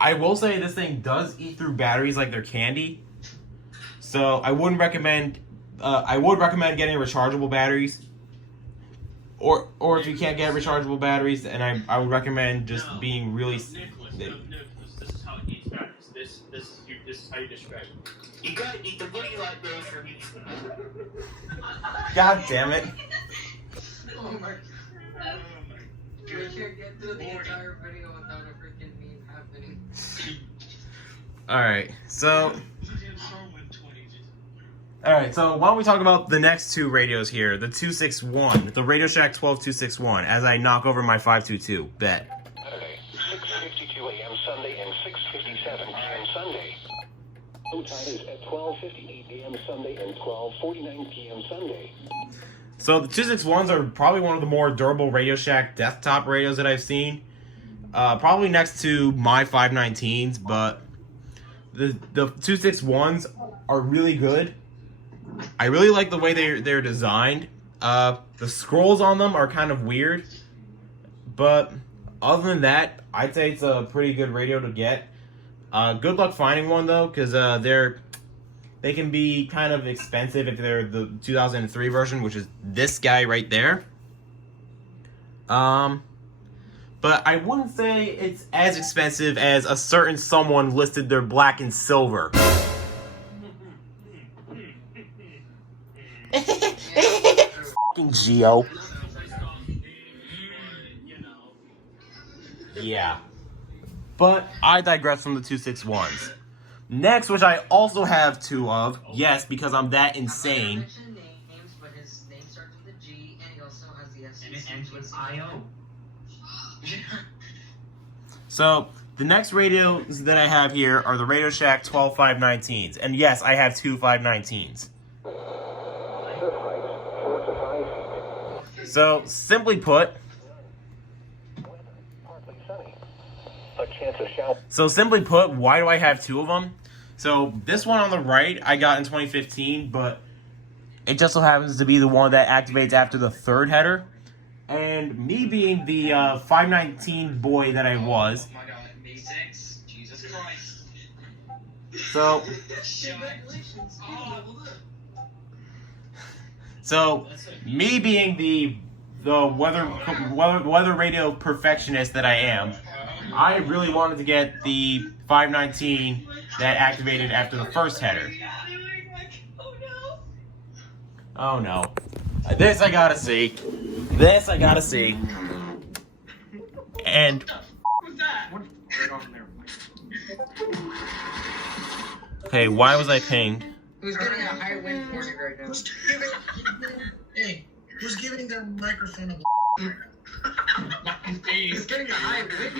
will say this thing does eat through batteries like they're candy. So I wouldn't recommend. I would recommend getting rechargeable batteries. Or if you can't get rechargeable batteries, then I would recommend just being really. Nicholas, this is how it eats batteries. This is how you distract. You gotta eat the booty like those for me. God damn it. Oh my god. We can't get through the entire video without a freaking meme happening. Alright, so why don't we talk about the next two radios here, the 261, the Radio Shack 12261, as I knock over my 522. Bet. Saturday, 6:52 a.m. Sunday and 6:57 p.m. Sunday. Low tide is at 12:58 a.m. Sunday and 12:49 p.m. Sunday. So the 261s are probably one of the more durable Radio Shack desktop radios that I've seen. Probably next to my 519s, but the 261s are really good. I really like the way they're designed. The scrolls on them are kind of weird, but other than that, I'd say it's a pretty good radio to get. Good luck finding one though, because they're they can be kind of expensive if they're the 2003 version, which is this guy right there. But I wouldn't say it's as expensive as a certain someone listed their black and silver. Fucking Geo. Yeah. But I digress from the 261s. Next, which I also have two of, yes, because I'm that insane. Names, but his name starts with a G, and he also has the S. And it ends with IO. So, the next radios that I have here are the Radio Shack 12 519s. And yes, I have two 519s. So, simply put, why do I have two of them? So, this one on the right I got in 2015, but it just so happens to be the one that activates after the third header. And me being the 519 boy that I was. Oh my god, May 6, Jesus Christ. So me being the weather radio perfectionist that I am, I really wanted to get the 519 that activated after the first header. Oh no. This I gotta see. And okay, why was I pinged? Who's getting a high wind warning right now? Hey, who's giving their microphone a He's getting a high wind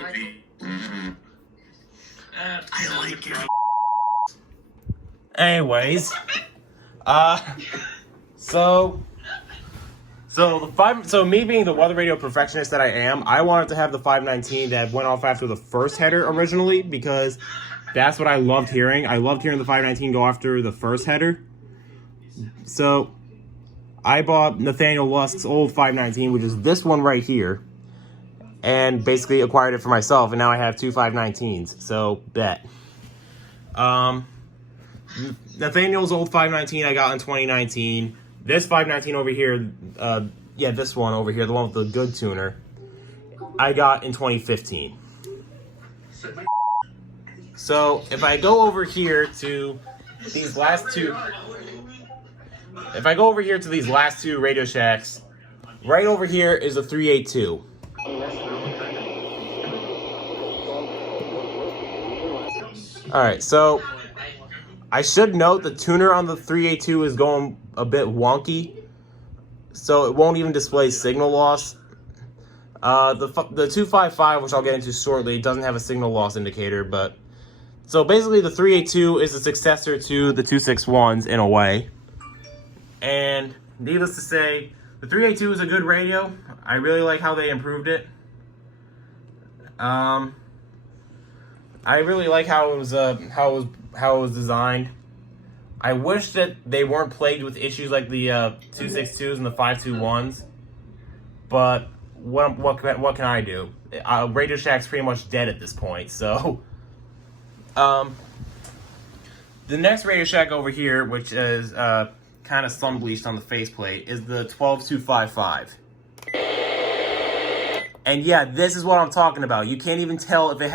warning. I like it. Anyways, so me being the weather radio perfectionist that I am, I wanted to have the 519 that went off after the first header originally because that's what I loved hearing. I loved hearing the 519 go after the first header. So I bought Nathaniel Lusk's old 519, which is this one right here, and basically acquired it for myself, and now I have two 519s. So bet. Nathaniel's old 519 I got in 2019. This 519 over here, this one over here, the one with the good tuner, I got in 2015. So if I go over here to these last two, Radio Shacks, right over here is a 382. Alright, so I should note the tuner on the 382 is going a bit wonky, so it won't even display signal loss. The 255, which I'll get into shortly, doesn't have a signal loss indicator, but so basically the 382 is a successor to the 261s in a way. And needless to say, the 382 is a good radio. I really like how they improved it. I really like how it was designed. I wish that they weren't plagued with issues like the 262s and the 521s. But what can I do? Radio Shack's pretty much dead at this point. So, the next Radio Shack over here, which is kind of sun bleached on the faceplate, is the 12255. And yeah, this is what I'm talking about. You can't even tell if it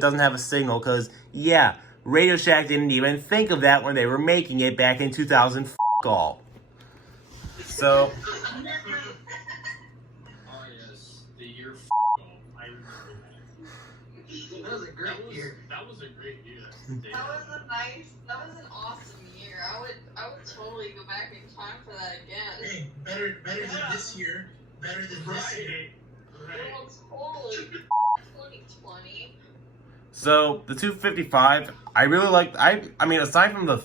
doesn't have a signal, because yeah, Radio Shack didn't even think of that when they were making it back in 2000. F*** all. So. Oh yes, the year I remember that. That was a great year. That was a great year. That was an awesome year. I would totally go back in time for that again. Hey, better than this year. Better than this year. Oh, totally. 2020. So the 255, I really like. I mean, aside from this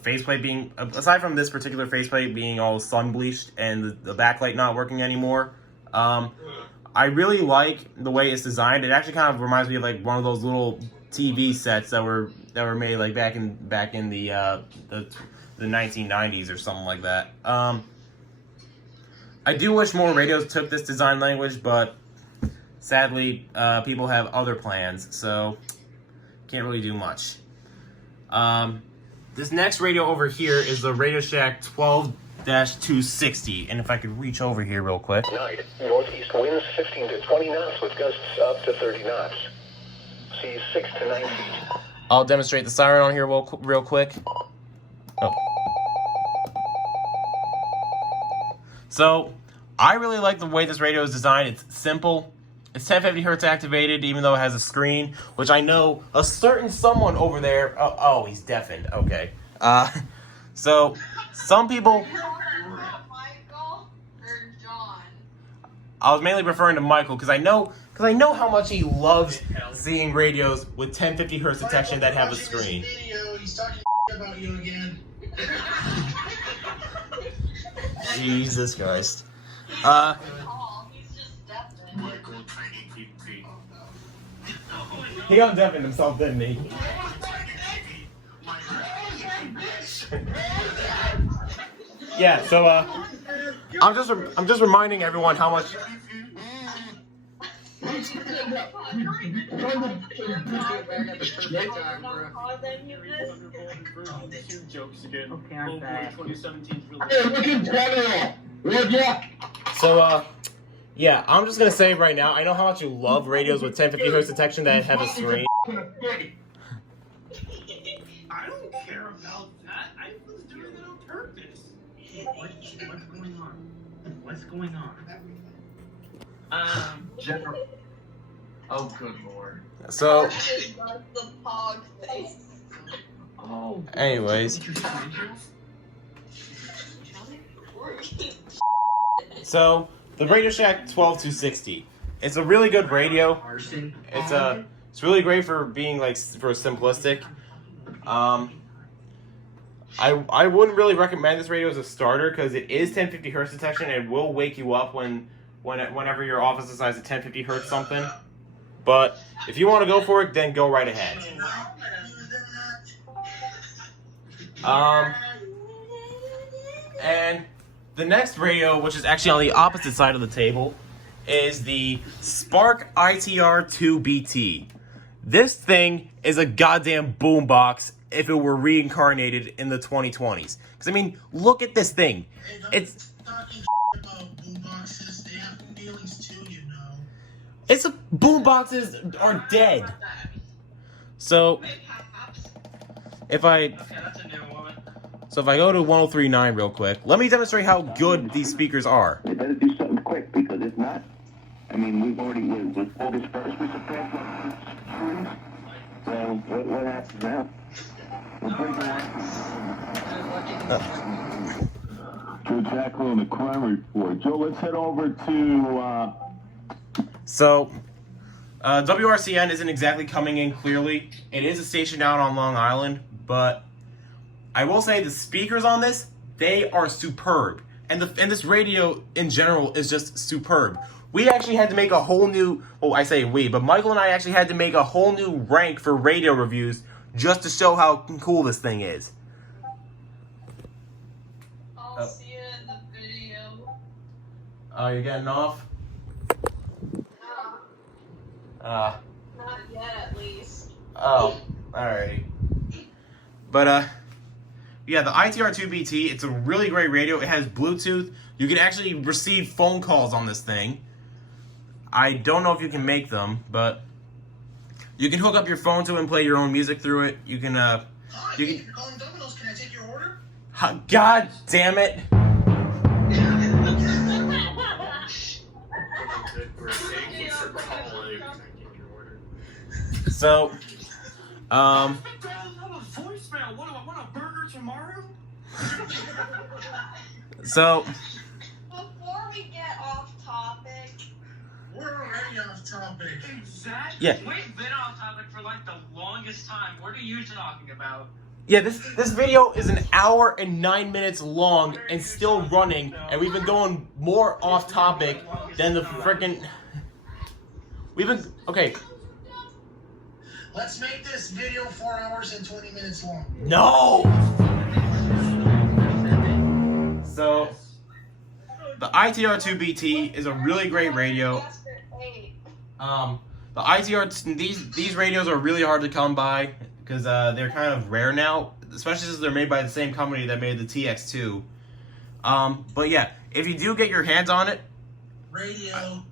particular faceplate being all sun bleached and the backlight not working anymore, I really like the way it's designed. It actually kind of reminds me of like one of those little TV sets that were made like back in the 1990s or something like that. I do wish more radios took this design language, but sadly, people have other plans, so can't really do much. this next radio over here is the Radio Shack 12-260, and if I could reach over here real quick. Night, northeast winds 15 to 20 knots with gusts up to 30 knots. Seas 6 to 9 feet. I'll demonstrate the siren on here real quick. Oh. So, I really like the way this radio is designed. It's simple. It's 1050 hertz activated, even though it has a screen, which I know a certain someone over there. Oh, he's deafened. Okay. So some people. Michael or John? I was mainly referring to Michael because I know how much he loves seeing radios with 1050 hertz detection that have a screen. Video, he's talking about you again. Jesus Christ. He undeafened himself, didn't he? Yeah, so I'm just reminding everyone how much. Okay, I'm back. So yeah, I'm just gonna say right now, I know how much you love radios with 1050 hertz detection that have a screen. I don't care about that. I was doing it on purpose. What's going on? What's going on? General. Oh, good lord. So, The pog face. Oh. anyways. So, the Radio Shack 12260. It's a really good radio. It's really great for being for simplistic. I wouldn't really recommend this radio as a starter because it is 1050 hertz detection and it will wake you up whenever your office decides to 1050 hertz something. But if you want to go for it, then go right ahead. And the next radio, which is actually on the opposite side of the table, is the Spark ITR-2BT. This thing is a goddamn boombox if it were reincarnated in the 2020s. Because, I mean, look at this thing. It's Talking about boomboxes, they have feelings too, you know. It's boomboxes are dead. So if I go to 1039 real quick, let me demonstrate how good these speakers are. They better do something quick because if not, I mean, we've already with all this first we suppress one. So what happens now? Joe Jackal on the crime report. Joe, let's head over to. So, WRCN isn't exactly coming in clearly. It is a station out on Long Island, but I will say the speakers on this, they are superb. And this radio in general is just superb. We actually had to make a whole new, well, I say we, but Michael and I actually had to make a whole new rank for radio reviews just to show how cool this thing is. I'll see you in the video. Oh, you're getting off? Not yet, at least. Oh, alrighty. But, yeah, the ITR-2BT, it's a really great radio. It has Bluetooth. You can actually receive phone calls on this thing. I don't know if you can make them, but you can hook up your phone to it and play your own music through it. You can, you can... Calling Domino's, can I take your order? God damn it! So, Voicemail. What do I want, a burger tomorrow? So, Before we get off topic, we're already off topic. Exactly. Yeah. We've been off topic for like the longest time. What are you talking about? yeah, this video is an hour and 9 minutes long and still running, and we've been going more off topic than the frickin'... We've been... Okay. Let's make this video 4 hours and 20 minutes long. No! So, the ITR-2BT is a really great radio. The ITR, these radios are really hard to come by because they're kind of rare now. especially since they're made by the same company that made the TX2. But yeah, if you do get your hands on it, Radio.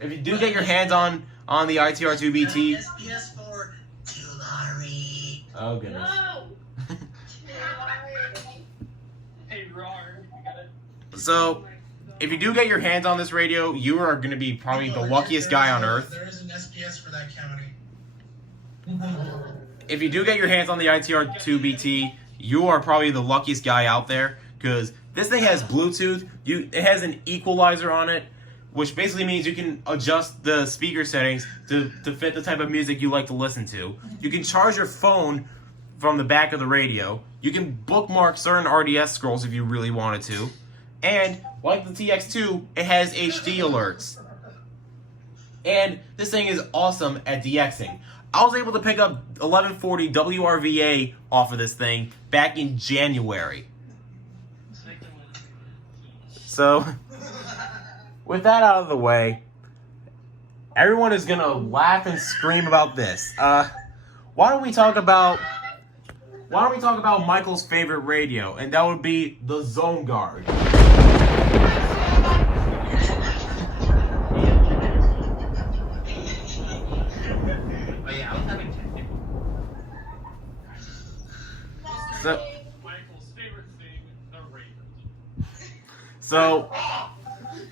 if you do get your hands on the ITR2BT, SPS for Tulare. oh goodness. Hey, Rar, you got it. So, if you do get your hands on this radio, you are going to be probably the luckiest guy on earth. There is an SPS for that county. If you do get your hands on the ITR2BT, you are probably the luckiest guy out there, because this thing has Bluetooth. It has an equalizer on it, which basically means you can adjust the speaker settings to fit the type of music you like to listen to. You can charge your phone from the back of the radio. You can bookmark certain RDS scrolls if you really wanted to. And, like the TX2, it has HD alerts. And this thing is awesome at DXing. I was able to pick up 1140 WRVA off of this thing back in January. So, with that out of the way, everyone is gonna laugh and scream about this. Why don't we talk about Michael's favorite radio, and that would be the Zone Guard. Michael's favorite thing, the radio. So,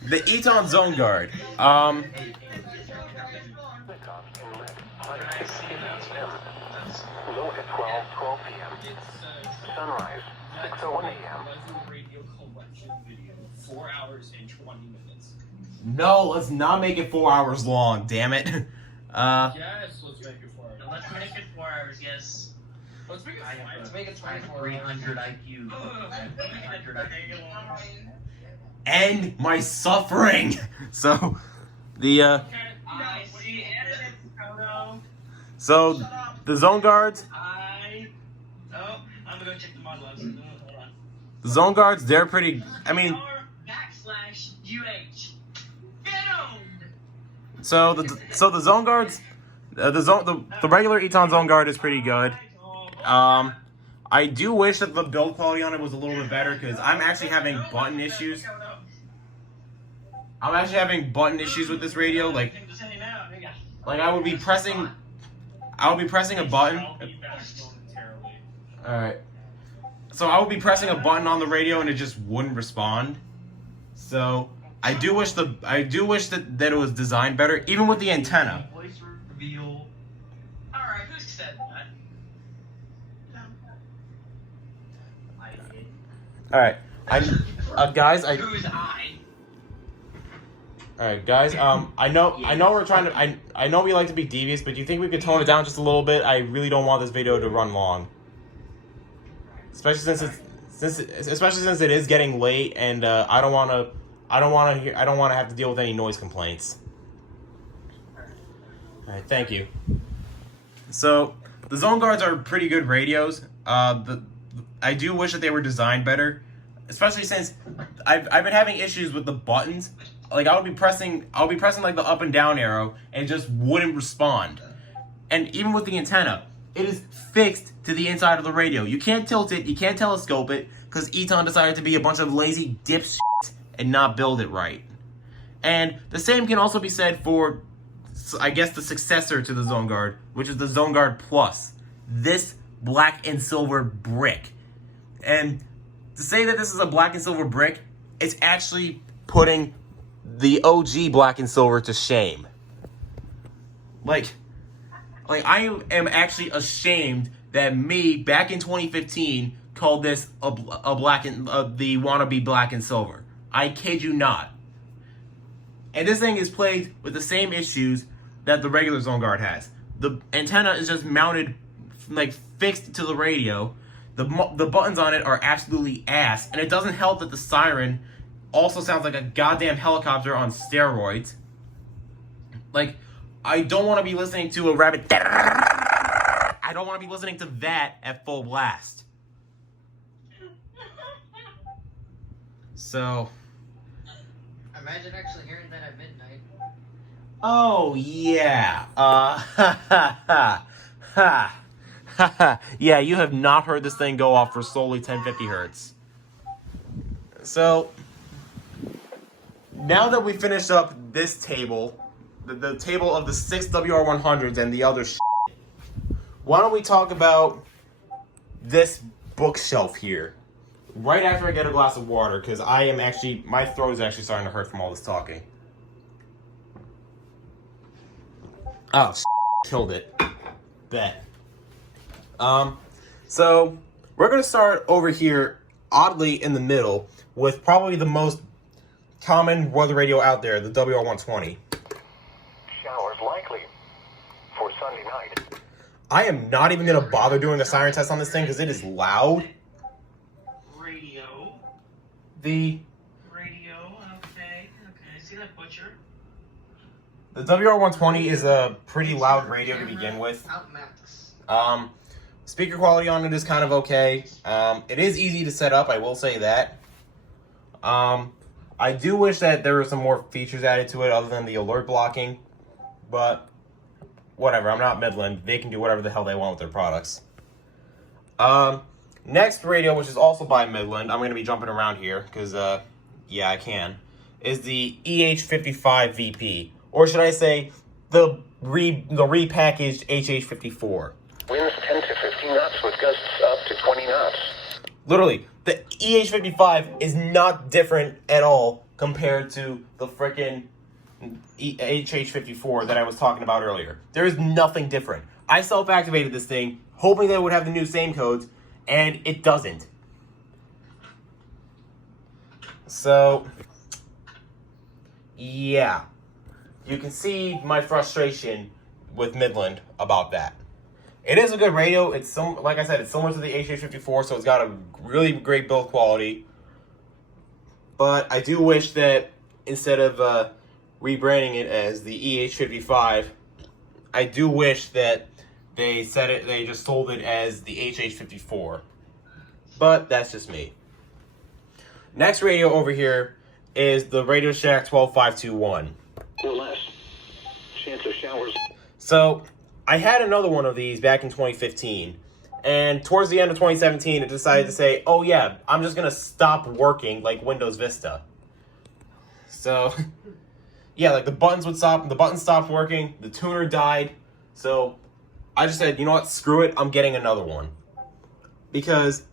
the Eton Zone Guard. Low at 12 p.m. Sunrise, 6:01 a.m. Radio collection video, 4 hours and 20 minutes. No, let's not make it 4 hours long, damn it. Yes, let's make it 4 hours. Let's make it 4 hours, yes. Let's make it 5 hours. Let's make it 24. 300 IQ. 300 IQ. End my suffering. So, the so the Zone Guards. I'm gonna go check the model. Hold on. The Zone Guards, they're pretty. I mean, /UH. Get owned. so the Zone Guards, the regular Eton Zone Guard is pretty good. I do wish that the build quality on it was a little bit better, because I'm actually having button issues. I'm actually having button issues with this radio. Like I would be pressing a button. Alright. So I would be pressing a button on the radio and it just wouldn't respond. So I do wish that it was designed better, even with the antenna. Voice reveal. Alright, who said that? I did. Alright. Guys, Who's I? Alright, guys, I know we're trying to, I know we like to be devious, but do you think we could tone it down just a little bit? I really don't want this video to run long. Especially since it is getting late, and I don't want to have to deal with any noise complaints. Alright, thank you. So, the Zone Guards are pretty good radios. I do wish that they were designed better, especially since I've been having issues with the buttons. Like, I'll be pressing like the up and down arrow, and it just wouldn't respond. And even with the antenna, it is fixed to the inside of the radio. You can't tilt it, you can't telescope it, because Eton decided to be a bunch of lazy dipshits and not build it right. And the same can also be said for, I guess, the successor to the Zone Guard, which is the Zone Guard Plus. This black and silver brick. And to say that this is a black and silver brick, it's actually putting the OG black and silver to shame. Like I am actually ashamed that me, back in 2015, called this the wannabe black and silver. I kid you not. And this thing is plagued with the same issues that the regular Zone Guard has. The antenna is just mounted, like, fixed to the radio. The buttons on it are absolutely ass, and it doesn't help that the Siren also sounds like a goddamn helicopter on steroids. Like, I don't want to be listening to a rabbit. I don't want to be listening to that at full blast. So. Imagine actually hearing that at midnight. Oh, yeah. Ha! Ha! Yeah, you have not heard this thing go off for solely 1050 hertz. So, now that we finished up this table, the table of the 6 WR100s and the other shit, why don't we talk about this bookshelf here? Right after I get a glass of water, because my throat is actually starting to hurt from all this talking. Oh, killed it. Bet. So, we're going to start over here, oddly in the middle, with probably the most common weather radio out there, the WR120. Showers likely for Sunday night. I am not even going to bother doing a siren test on this thing because it is loud. Radio. The Radio, okay. See that butcher? The WR120 is a pretty loud radio to begin with. Speaker quality on it is kind of okay. It is easy to set up, I will say that. I do wish that there were some more features added to it other than the alert blocking, but whatever, I'm not Midland. They can do whatever the hell they want with their products. Next radio, which is also by Midland, I'm going to be jumping around here because, yeah, I can, is the Hh-50 VP. Or should I say, the repackaged Hh-54. Winds 10 to 15 knots with gusts up to 20 knots. Literally, the Hh-55 is not different at all compared to the frickin' Hh-54 that I was talking about earlier. There is nothing different. I self-activated this thing, hoping that it would have the new same codes, and it doesn't. So, yeah. You can see my frustration with Midland about that. It is a good radio. It's like I said, it's similar to the Hh-54, so it's got a really great build quality. But I do wish that instead of rebranding it as the Hh-55, I do wish that they just sold it as the Hh-54. But that's just me. Next radio over here is the Radio Shack 12521. Or less. Chance of showers. So, I had another one of these back in 2015, and towards the end of 2017, it decided to say, oh yeah, I'm just going to stop working like Windows Vista. So, yeah, like the buttons stopped working, the tuner died, so I just said, you know what, screw it, I'm getting another one. Because,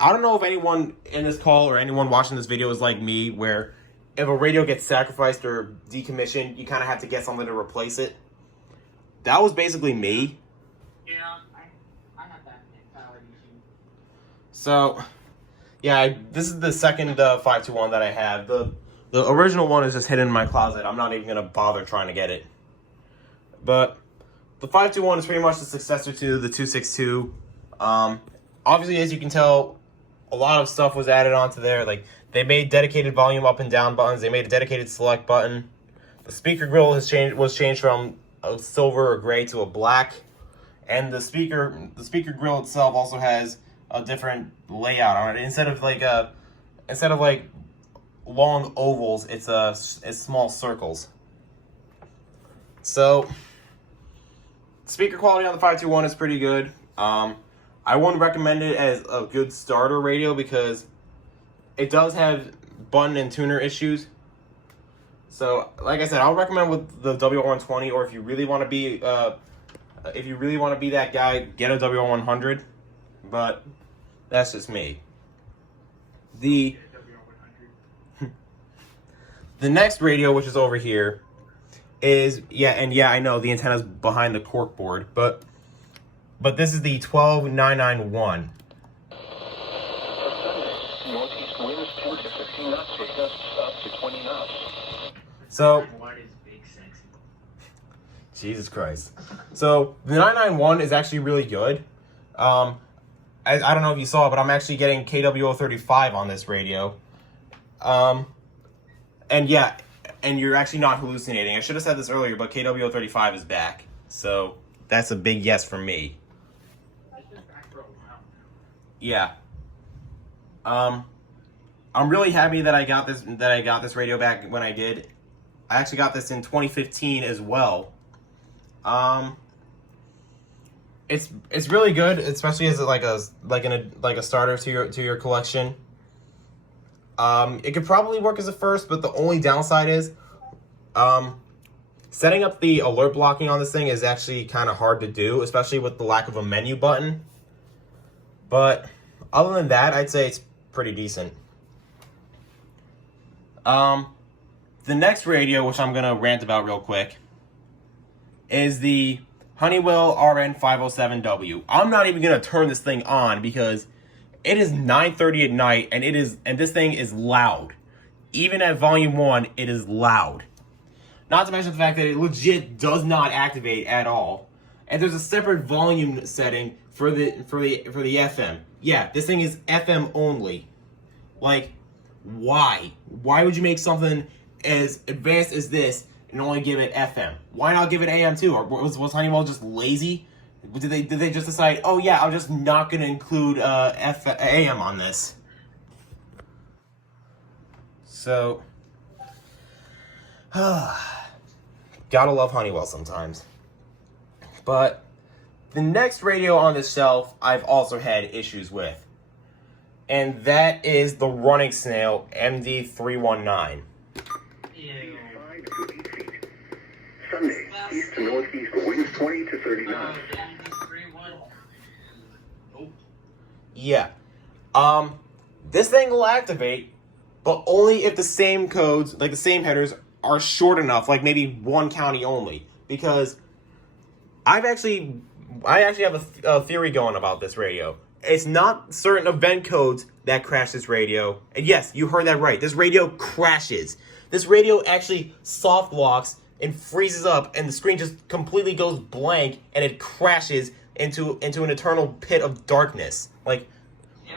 I don't know if anyone in this call or anyone watching this video is like me, where if a radio gets sacrificed or decommissioned, you kind of have to get something to replace it. That was basically me. Yeah, I have that mentality issue. So, yeah, this is the second 521 that I have. The original one is just hidden in my closet. I'm not even going to bother trying to get it. But the 521 is pretty much the successor to the 262. Obviously, as you can tell, a lot of stuff was added onto there. Like, they made dedicated volume up and down buttons. They made a dedicated select button. The speaker grill was changed from a silver or gray to a black, and the speaker grill itself also has a different layout on it. Instead of like long ovals, it's small circles. So speaker quality on the 521 is pretty good. I wouldn't recommend it as a good starter radio because it does have button and tuner issues. So, like I said, I'll recommend with the WR120, or if you really want to be, that guy, get a WR100. But that's just me. The next radio, which is over here, is I know the antenna's behind the cork board, but this is the 12991. Northeast winds 10 to 15 knots with gusts up to 20 knots. So, What is big sexy? Jesus Christ. So, the 991 is actually really good. I don't know if you saw it, but I'm actually getting KW035 on this radio. And you're actually not hallucinating. I should have said this earlier, but KW035 is back. So, that's a big yes from me. Yeah. I'm really happy that I got this radio back when I did. I actually got this in 2015 as well. it's really good, especially as like a starter to your collection. It could probably work as a first, but the only downside is setting up the alert blocking on this thing is actually kind of hard to do, especially with the lack of a menu button. But other than that, I'd say it's pretty decent. The next radio, which I'm going to rant about real quick, is the Honeywell Rn I'm not even going to turn this thing on because it is 9:30 at night and this thing is loud. Even at volume 1, it is loud. Not to mention the fact that it legit does not activate at all. And there's a separate volume setting for the FM. Yeah, this thing is FM only. Like, why? Why would you make something as advanced as this and only give it FM? Why not give it AM too? Or was Honeywell just lazy? Did they just decide, oh yeah, I'm just not gonna include AM on this? So, gotta love Honeywell sometimes. But the next radio on this shelf I've also had issues with. And that is the Running Snail MD319. Sunday, east to northeast, winds 20 to 30 knots. Yeah. This thing will activate, but only if the same codes, like the same headers, are short enough, like maybe one county only. Because I actually have a theory going about this radio. It's not certain event codes that crash this radio. And yes, you heard that right. This radio crashes. This radio actually soft locks and freezes up, and the screen just completely goes blank, and it crashes into an eternal pit of darkness. Like,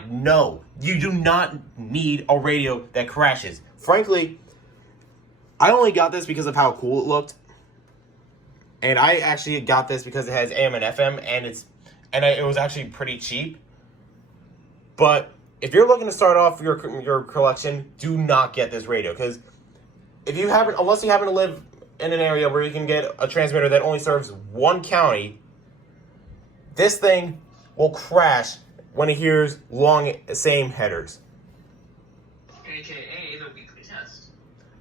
no, you do not need a radio that crashes. Frankly, I only got this because of how cool it looked. And I actually got this because it has AM and FM, and it was actually pretty cheap. But if you're looking to start off your collection, do not get this radio, because unless you happen to live in an area where you can get a transmitter that only serves one county, this thing will crash when it hears long same headers. AKA the weekly test.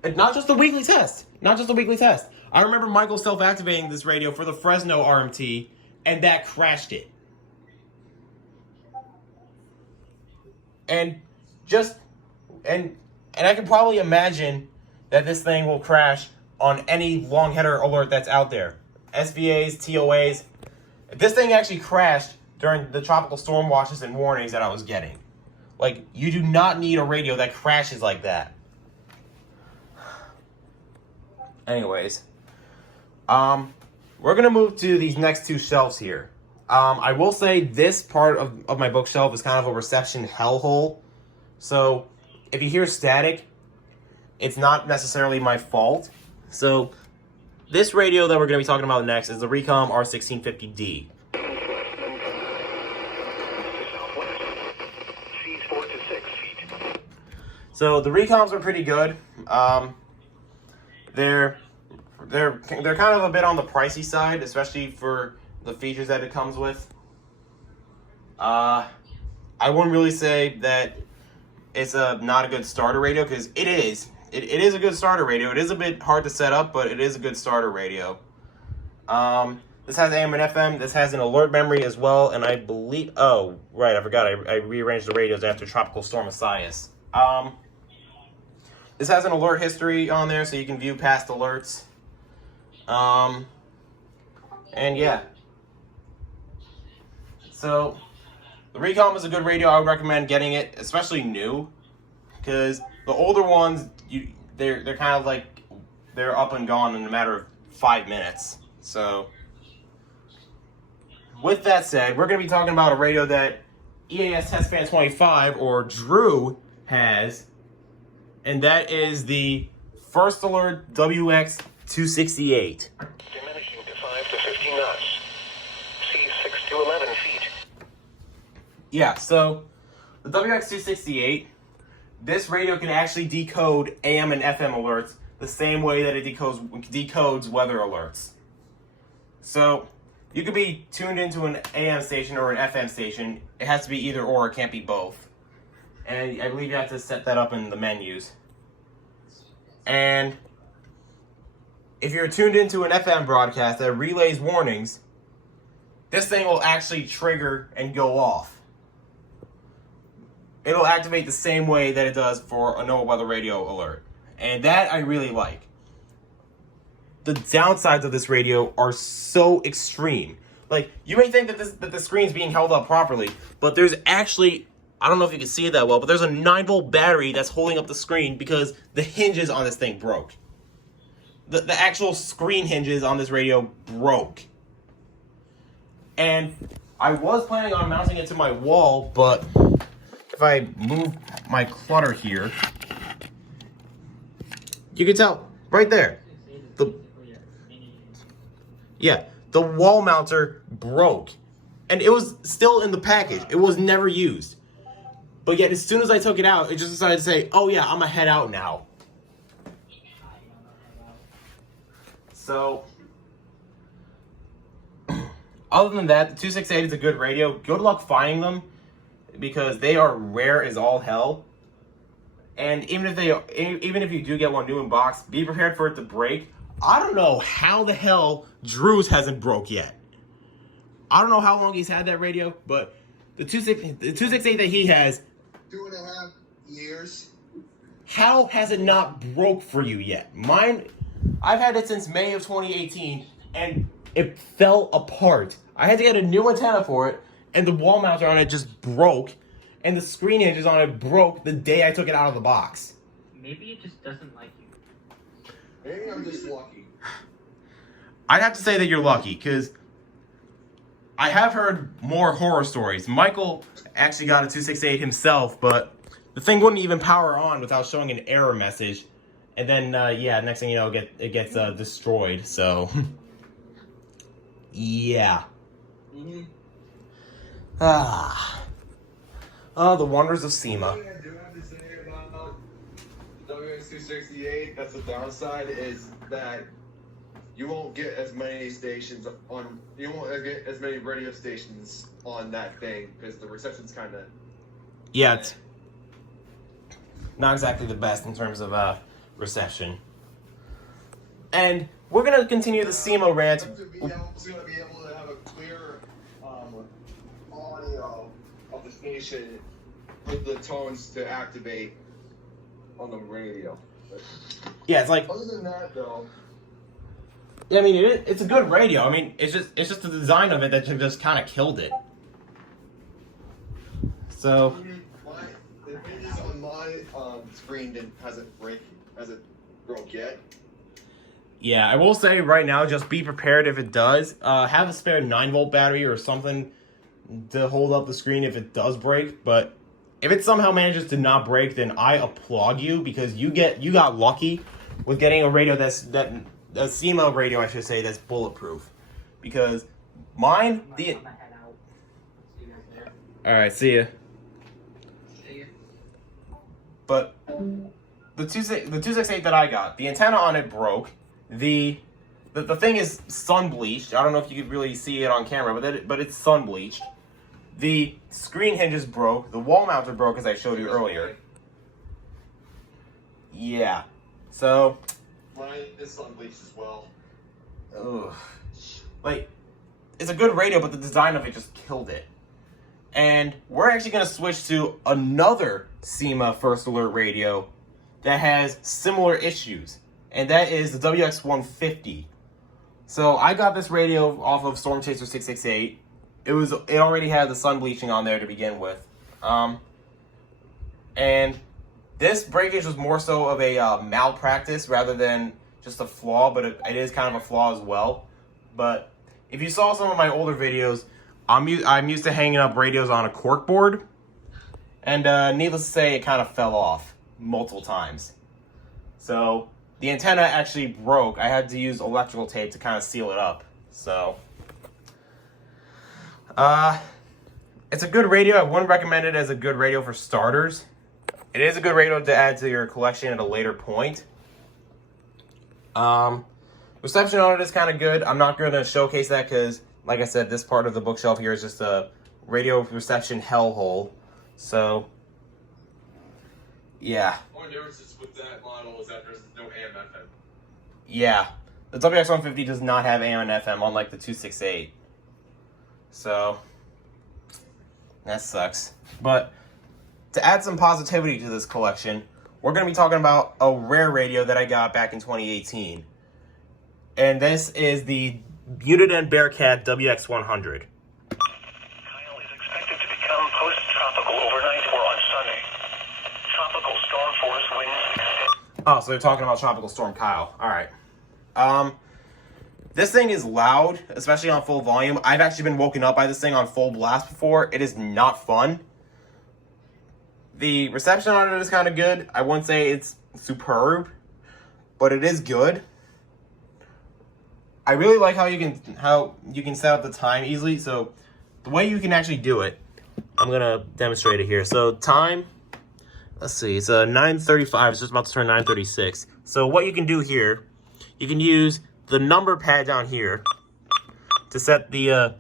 And not just the weekly test. Not just the weekly test. I remember Michael self-activating this radio for the Fresno RMT, and that crashed it. And I can probably imagine that this thing will crash on any long header alert that's out there. SVAs, TOAs. This thing actually crashed during the tropical storm watches and warnings that I was getting. Like, you do not need a radio that crashes like that. Anyways, we're gonna move to these next two shelves here. I will say this part of my bookshelf is kind of a reception hellhole. So if you hear static, it's not necessarily my fault. So this radio that we're going to be talking about next is the Recom R1650d. So the Recoms are pretty good. They're kind of a bit on the pricey side, especially for the features that it comes with. I wouldn't really say that it's not a good starter radio, because it is. It is a good starter radio. It is a bit hard to set up, but it is a good starter radio. This has AM and FM. This has an alert memory as well, and I believe... Oh, right, I forgot. I rearranged the radios after Tropical Storm Isaias. This has an alert history on there, so you can view past alerts. And yeah. So, the Recom is a good radio. I would recommend getting it, especially new, because the older ones, they're kind of like, they're up and gone in a matter of 5 minutes. So, with that said, we're going to be talking about a radio that EAS Test Fan 25, or Drew, has, and that is the First Alert Wx268. Diminishing to 5 to 15 knots. See 6 to 11 feet. Yeah, so the WX268, this radio can actually decode AM and FM alerts the same way that it decodes weather alerts. So you could be tuned into an AM station or an FM station. It has to be either or, it can't be both. And I believe you have to set that up in the menus. And if you're tuned into an FM broadcast that relays warnings, this thing will actually trigger and go off. It'll activate the same way that it does for a NOAA weather radio alert. And that I really like. The downsides of this radio are so extreme. Like, you may think that the screen's being held up properly, but there's actually, I don't know if you can see it that well, but there's a 9-volt battery that's holding up the screen because the hinges on this thing broke. The actual screen hinges on this radio broke. And I was planning on mounting it to my wall, but if I move my clutter here, you can tell right there. The wall mounter broke. And it was still in the package. It was never used. But yet, as soon as I took it out, it just decided to say, oh yeah, I'm gonna head out now. So, other than that, the 268 is a good radio. Good luck finding them, because they are rare as all hell. And even if you do get one new in box, be prepared for it to break. I don't know how the hell Drew's hasn't broke yet. I don't know how long he's had that radio, but the 268 that he has, 2.5 years. How has it not broke for you yet? Mine, I've had it since May of 2018, and it fell apart. I had to get a new antenna for it, and the wall mounter on it just broke, and the screen hinges on it broke the day I took it out of the box. Maybe it just doesn't like you. Maybe I'm just lucky. I'd have to say that you're lucky, because I have heard more horror stories. Michael actually got a 268 himself, but the thing wouldn't even power on without showing an error message. And then, yeah, next thing you know, it gets destroyed, so... yeah. Mm-hmm. Oh, the wonders of SEMA. One thing I do have to say about WX268, that's the downside, is that you won't get as many stations on, you won't get as many radio stations on that thing, because the reception's kind of... Yeah, it's not exactly the best in terms of reception. And we're going to continue the SEMA rant. It's going to be able to have a clear audio of the station with the tones to activate on the radio. But yeah, it's like... Other than that, though... I mean, it's a good radio. I mean, it's just the design of it that just kind of killed it. So... The hinges on my screen hasn't broke yet. Yeah, I will say right now, just be prepared if it does. Have a spare 9-volt battery or something to hold up the screen if it does break. But if it somehow manages to not break, then I applaud you, because you got lucky with getting a radio a SEMA radio, I should say, that's bulletproof. Because mine, Alright, see ya. But the 268 that I got, the antenna on it broke. The thing is sun bleached. I don't know if you could really see it on camera, but it's sun bleached. The screen hinges broke. The wall mounter broke, as I showed you earlier. Yeah. So. Mine is sun bleached as well. Ugh. Like, it's a good radio, but the design of it just killed it. And we're actually going to switch to another SEMA First Alert radio that has similar issues. And that is the WX150. So I got this radio off of Storm Chaser 668. It already had the sun bleaching on there to begin with. And this breakage was more so of a malpractice rather than just a flaw, but it is kind of a flaw as well. But if you saw some of my older videos, I'm used to hanging up radios on a cork board, and needless to say, it kind of fell off multiple times. So the antenna actually broke. I had to use electrical tape to kind of seal it up. So it's a good radio. I wouldn't recommend it as a good radio for starters. It is a good radio to add to your collection at a later point. Reception on it is kind of good. I'm not going to showcase that because like I said, this part of the bookshelf here is just a radio reception hellhole. So, yeah. The only difference is with that model is that there's no AM/FM. Yeah. The WX150 does not have AM and FM, unlike the 268. So, that sucks. But, to add some positivity to this collection, we're going to be talking about a rare radio that I got back in 2018. And this is the Uniden Bearcat WX100. Kyle is expected to become post-tropical overnight or on Sunday. Tropical storm force winds. Oh, so they're talking about Tropical Storm Kyle. Alright. This thing is loud, especially on full volume. I've actually been woken up by this thing on full blast before. It is not fun. The reception on it is kind of good. I wouldn't say it's superb, but it is good. I really like how you can set up the time easily. So the way you can actually do it, I'm gonna demonstrate it here. So time, let's see, it's 9:35. It's just about to turn 9:36. So what you can do here, you can use the number pad down here to set the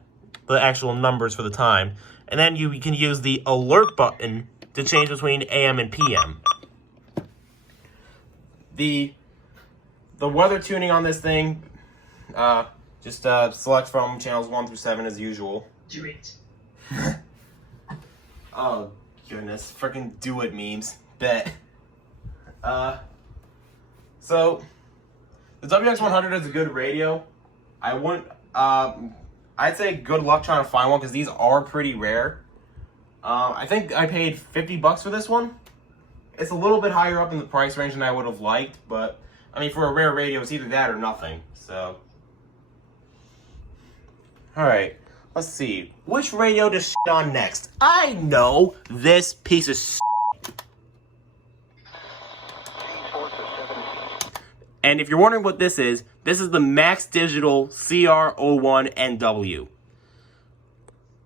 actual numbers for the time, and then you can use the alert button to change between AM and PM. The weather tuning on this thing, just select from channels 1 through 7 as usual. Do it. Oh goodness, freaking do it memes. Bet. So the WX100 is a good radio. I wouldn't. I'd say good luck trying to find one because these are pretty rare. I think I paid $50 for this one. It's a little bit higher up in the price range than I would have liked, but I mean, for a rare radio, it's either that or nothing. So, all right, let's see. Which radio to shit on next? I know this piece of shit. And if you're wondering what this is the Max Digital CR01NW.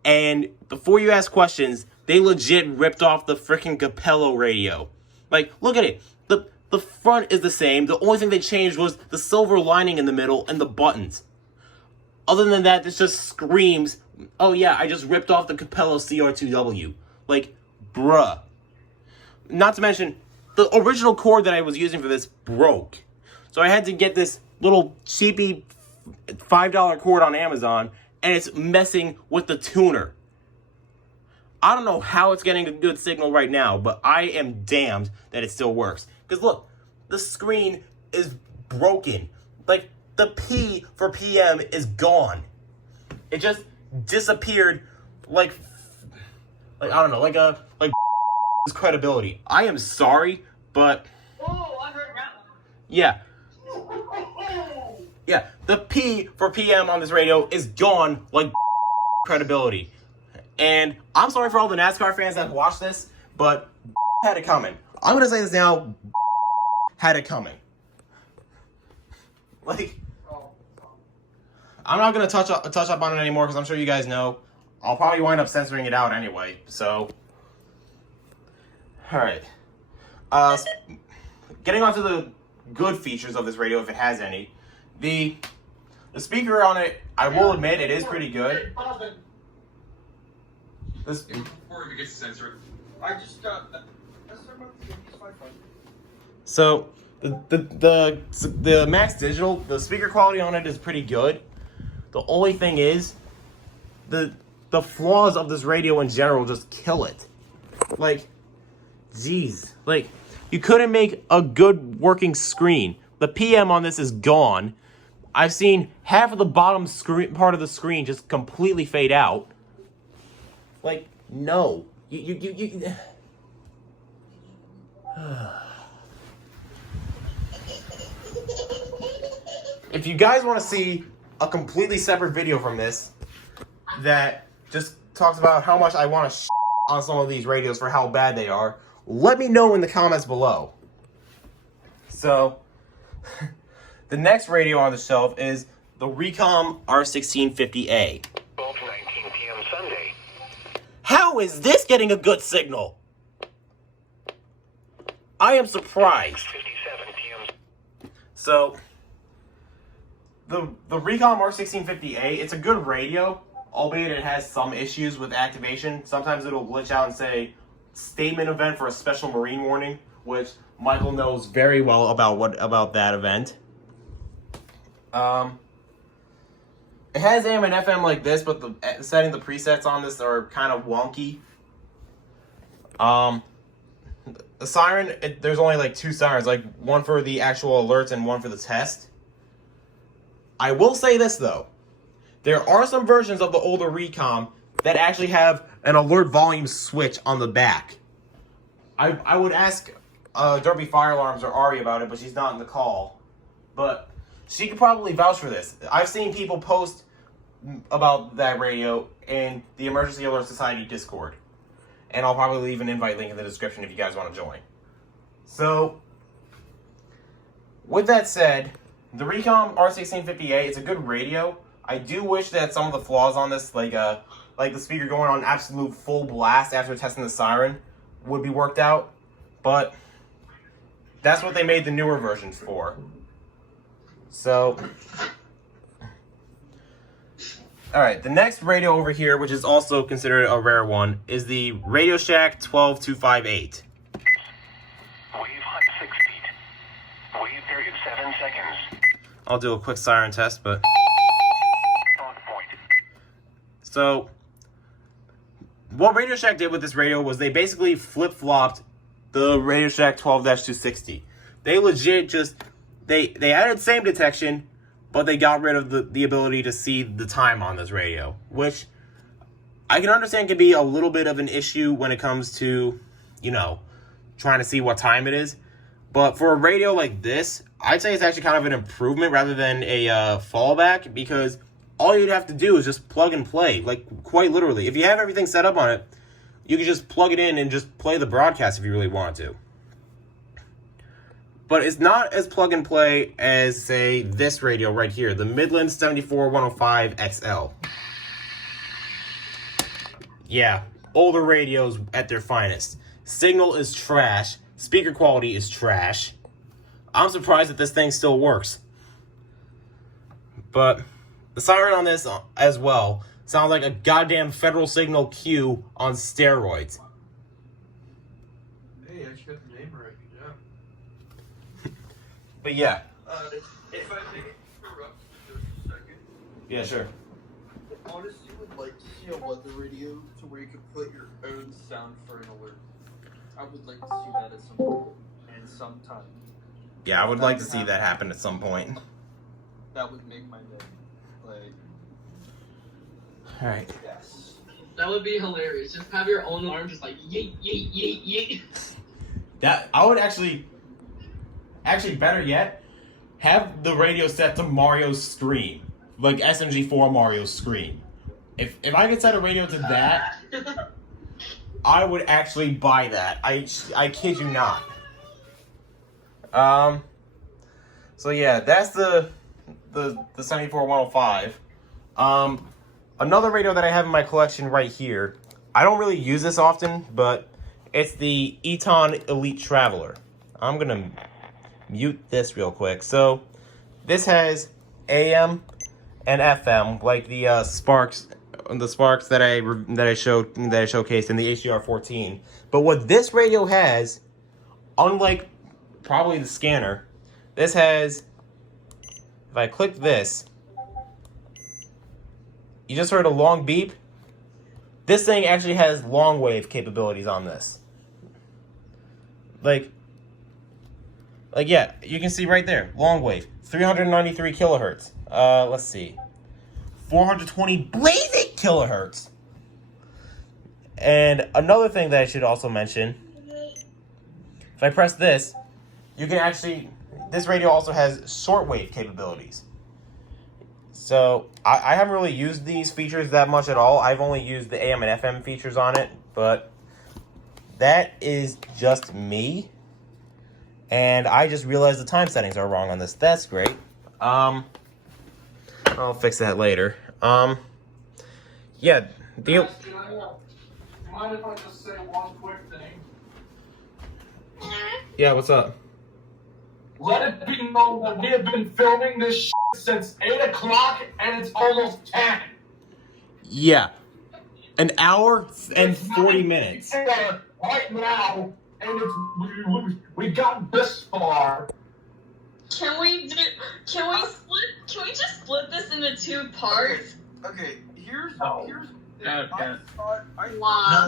And before you ask questions, they legit ripped off the freaking Capello radio. Like, look at it. The front is the same. The only thing they changed was the silver lining in the middle and the buttons. Other than that, this just screams, oh yeah, I just ripped off the Capello CR2W. Like, bruh. Not to mention, the original cord that I was using for this broke. So I had to get this little cheapy $5 cord on Amazon, and it's messing with the tuner. I don't know how it's getting a good signal right now, but I am damned that it still works. Because look, the screen is broken. Like, the P for PM is gone. It just disappeared like I don't know, like credibility. I am sorry, but Oh, I heard that one. yeah. Yeah, the P for PM on this radio is gone like credibility. And I'm sorry for all the NASCAR fans that watch this, but had it coming. I'm going to say this now, had it coming. Like, I'm not going to touch up on it anymore because I'm sure you guys know. I'll probably wind up censoring it out anyway, so. Alright. Getting on to the good features of this radio, if it has any. The speaker on it, I will admit, it is pretty good. Before we get censored, I just So the Max Digital, the speaker quality on it is pretty good. The only thing is, the flaws of this radio in general just kill it. Like, geez, like you couldn't make a good working screen. The PM on this is gone. I've seen half of the bottom screen part of the screen just completely fade out. Like, no. You If you guys want to see a completely separate video from this that just talks about how much I want to on some of these radios for how bad they are, let me know in the comments below. So, the next radio on the shelf is the Recom R1650d. 12:19 p.m. Sunday. How is this getting a good signal? I am surprised. 57 p.m. So, the Recom R1650d, it's a good radio, albeit it has some issues with activation. Sometimes it'll glitch out and say statement event for a special marine warning, which Michael knows very well about that event. It has AM and FM like this, but the setting the presets on this are kind of wonky. The siren, there's only like 2 sirens, like one for the actual alerts and one for the test. I will say this though, there are some versions of the older Recom that actually have an alert volume switch on the back. I would ask Derby Fire Alarms or Ari about it, but she's not in the call. But she could probably vouch for this. I've seen people post about that radio in the Emergency Alert Society Discord. And I'll probably leave an invite link in the description if you guys want to join. So, with that said, the Recom R1650d, it's a good radio. I do wish that some of the flaws on this, like the speaker going on absolute full blast after testing the siren, would be worked out. But that's what they made the newer versions for. So, alright, the next radio over here, which is also considered a rare one, is the Radio Shack 12258. Wave hot 6 feet. Wave period 7 seconds. I'll do a quick siren test, but... So, what Radio Shack did with this radio was they basically flip-flopped the Radio Shack 12-260. They legit just... They added same detection, but they got rid of the ability to see the time on this radio, which I can understand can be a little bit of an issue when it comes to, you know, trying to see what time it is. But for a radio like this, I'd say it's actually kind of an improvement rather than a fallback, because all you'd have to do is just plug and play, like quite literally. If you have everything set up on it, you can just plug it in and just play the broadcast if you really want to. But it's not as plug and play as, say, this radio right here, the Midland 74105XL. Yeah, older radios at their finest. Signal is trash. Speaker quality is trash. I'm surprised that this thing still works. But the siren on this as well sounds like a goddamn Federal Signal Q on steroids. Hey, I just got the name right. Yeah. But yeah. If I may interrupt for just a second. Yeah, sure. I honestly would like to see a weather radio to where you could put your own sound for an alert. I would like to see that at some point and sometime. Yeah, I would like to see that happen at some point. That would make my day. Like. Alright. Yes. That would be hilarious. Just have your own alarm just like yeet, yeet, yeet, yeet. That, I would actually better yet, have the radio set to Mario's Scream. Like SMG4 Mario's Scream. If I could set a radio to that, I would actually buy that. I kid you not. So yeah, that's the 74105. Another radio that I have in my collection right here. I don't really use this often, but it's the Eton Elite Traveler. I'm gonna mute this real quick. So this has AM and FM, like the Sparks that I showcased in the HDR14. But what this radio has, unlike probably the scanner, this has, if I click this, you just heard a long beep. This thing actually has long wave capabilities on this. Like yeah, you can see right there, long wave, 393 kilohertz. Let's see, 420 blazing kilohertz. And another thing that I should also mention, if I press this, you can actually, this radio also has shortwave capabilities. So I haven't really used these features that much at all. I've only used the AM and FM features on it, but that is just me. And I just realized the time settings are wrong on this. That's great. I'll fix that later. Yeah. Mind if I just say one quick thing? Yeah, what's up? let it be known that we have been filming this shit since 8 o'clock and it's almost 10. Yeah. An hour and 40 minutes. Right now, and we got this far. Can we just split this into 2 parts? Okay, here's No,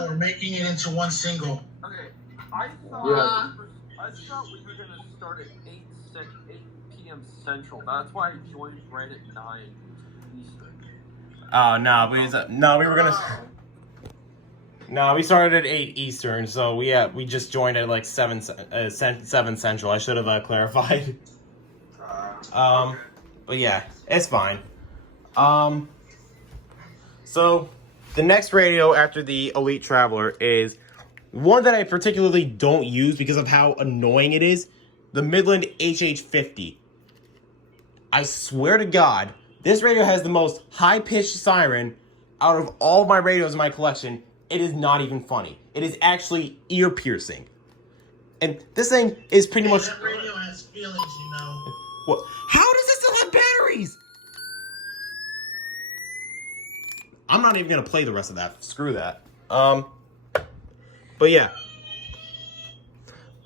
we're making it into one single. Okay, I thought we were gonna start at 8 p.m. Central. That's why I joined right at 9 Eastern. Oh no, we were gonna. No, we started at 8 Eastern, so we just joined at like 7 Central. I should have clarified. But yeah, it's fine. So the next radio after the Elite Traveler is one that I particularly don't use because of how annoying it is. The Midland Hh-50. I swear to God, this radio has the most high-pitched siren out of all of my radios in my collection. It is not even funny. It is actually ear-piercing. And this thing is pretty much... That radio has feelings, you know. What? How does it still have batteries? I'm not even going to play the rest of that. Screw that. But yeah.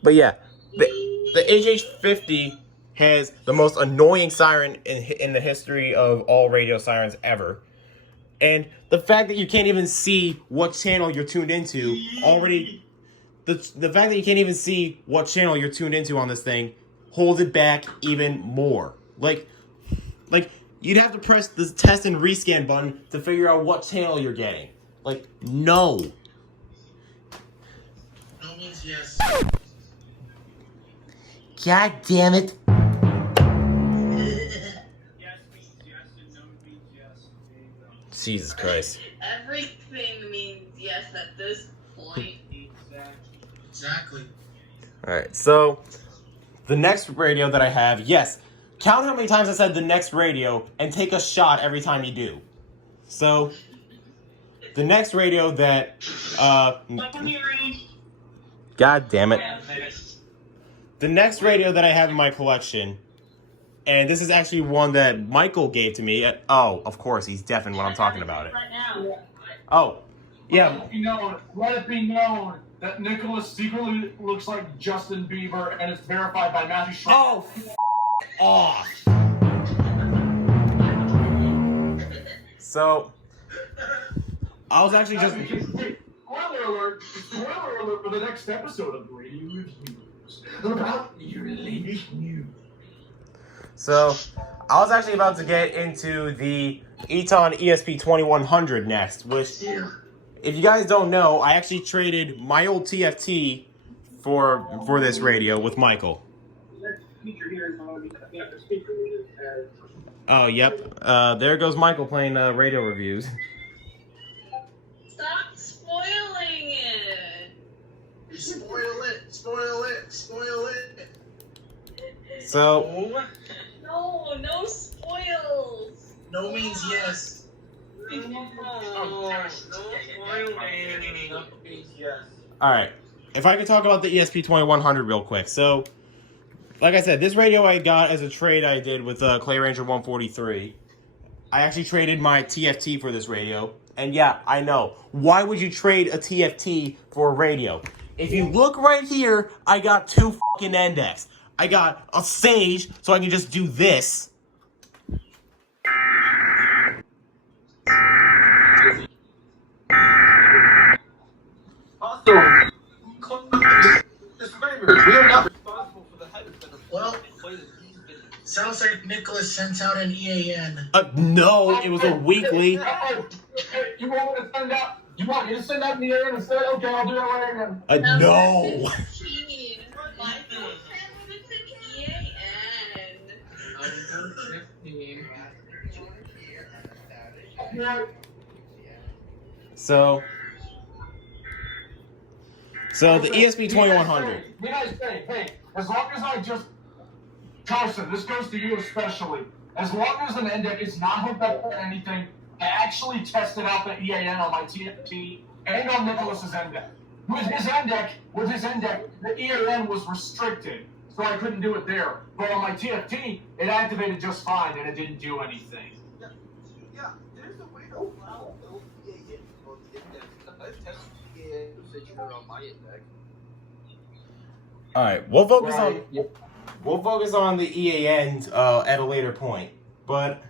The Hh-50 has the most annoying siren in the history of all radio sirens ever. And the fact that you can't even see what channel you're tuned into already... The fact that you can't even see what channel you're tuned into on this thing holds it back even more. Like you'd have to press the test and rescan button to figure out what channel you're getting. Like, no. No means yes. God damn it. Jesus Christ. Everything means yes at this point. Exactly. Alright, so the next radio that I have, yes, count how many times I said the next radio and take a shot every time you do. So, the next radio that, God damn it. The next radio that I have in my collection, and this is actually one that Michael gave to me. Oh, of course, he's deaf in when I'm talking about it. Oh, yeah. Let it be known that Nicholas secretly looks like Justin Bieber and it's verified by Matthew Schroeder. Oh, off. So, I was actually just... Spoiler alert for the next episode of Radio Reviews about your latest news. So, I was actually about to get into the Eton ESP2100 next, which, if you guys don't know, I actually traded my old TFT for this radio with Michael. Oh, yep. There goes Michael playing radio reviews. Stop spoiling it. Spoil it. So... No spoils. No means yes. Alright, if I could talk about the ESP2100 real quick. So, like I said, this radio I got as a trade I did with Clay Ranger 143. I actually traded my TFT for this radio. And yeah, I know. Why would you trade a TFT for a radio? If you look right here, I got 2 fucking index. I got a Sage, so I can just do this. Also, disclaimer, we are not responsible for the headers that are played in these videos. Sounds like Nicholas sent out an EAN. No, it was a weekly. You want me to send out? You want me to send out an EAN instead? Okay, I'll do that later again. No. So the ESP2100. Hey, as long as I just, Carson, this goes to you especially. As long as an NDEC is not hooked up to anything, I actually tested out the EAN on my TFT and on Nicholas's NDEC. With his NDEC, the EAN was restricted. so I couldn't do it there. But on my TFT, it activated just fine and it didn't do anything. Yeah, there's a way to allow LPA on the index. I've tested PA feature on my index. All right, we'll focus on the EAN at a later point, but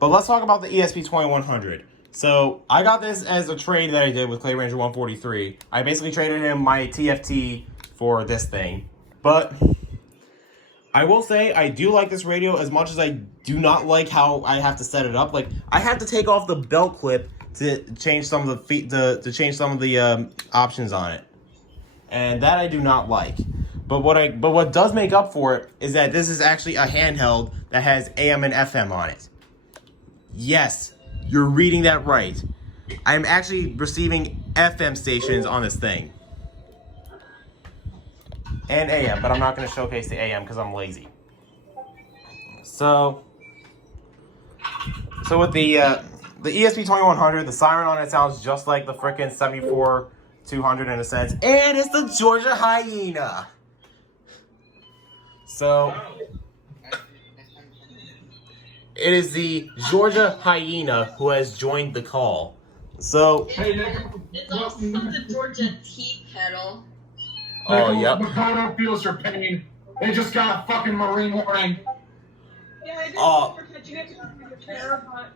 let's talk about the ESP2100. So I got this as a trade that I did with Clay Ranger 143. I basically traded him my TFT for this thing, but I will say I do like this radio as much as I do not like how I have to set it up. Like I have to take off the belt clip to change some of the options on it, and that I do not like. But what does make up for it is that this is actually a handheld that has AM and FM on it. Yes, you're reading that right. I'm actually receiving FM stations on this thing. And AM, but I'm not going to showcase the AM because I'm lazy. So with the ESP2100, the siren on it sounds just like the frickin' 74200 in a sense. And it's the Georgia Hyena. So it is the Georgia Hyena who has joined the call. So It's also the Georgia tea kettle. oh yep. Makoto feels your pain. They just got a fucking marine warning. Yeah, I did. Oh. You have to go through the care, but...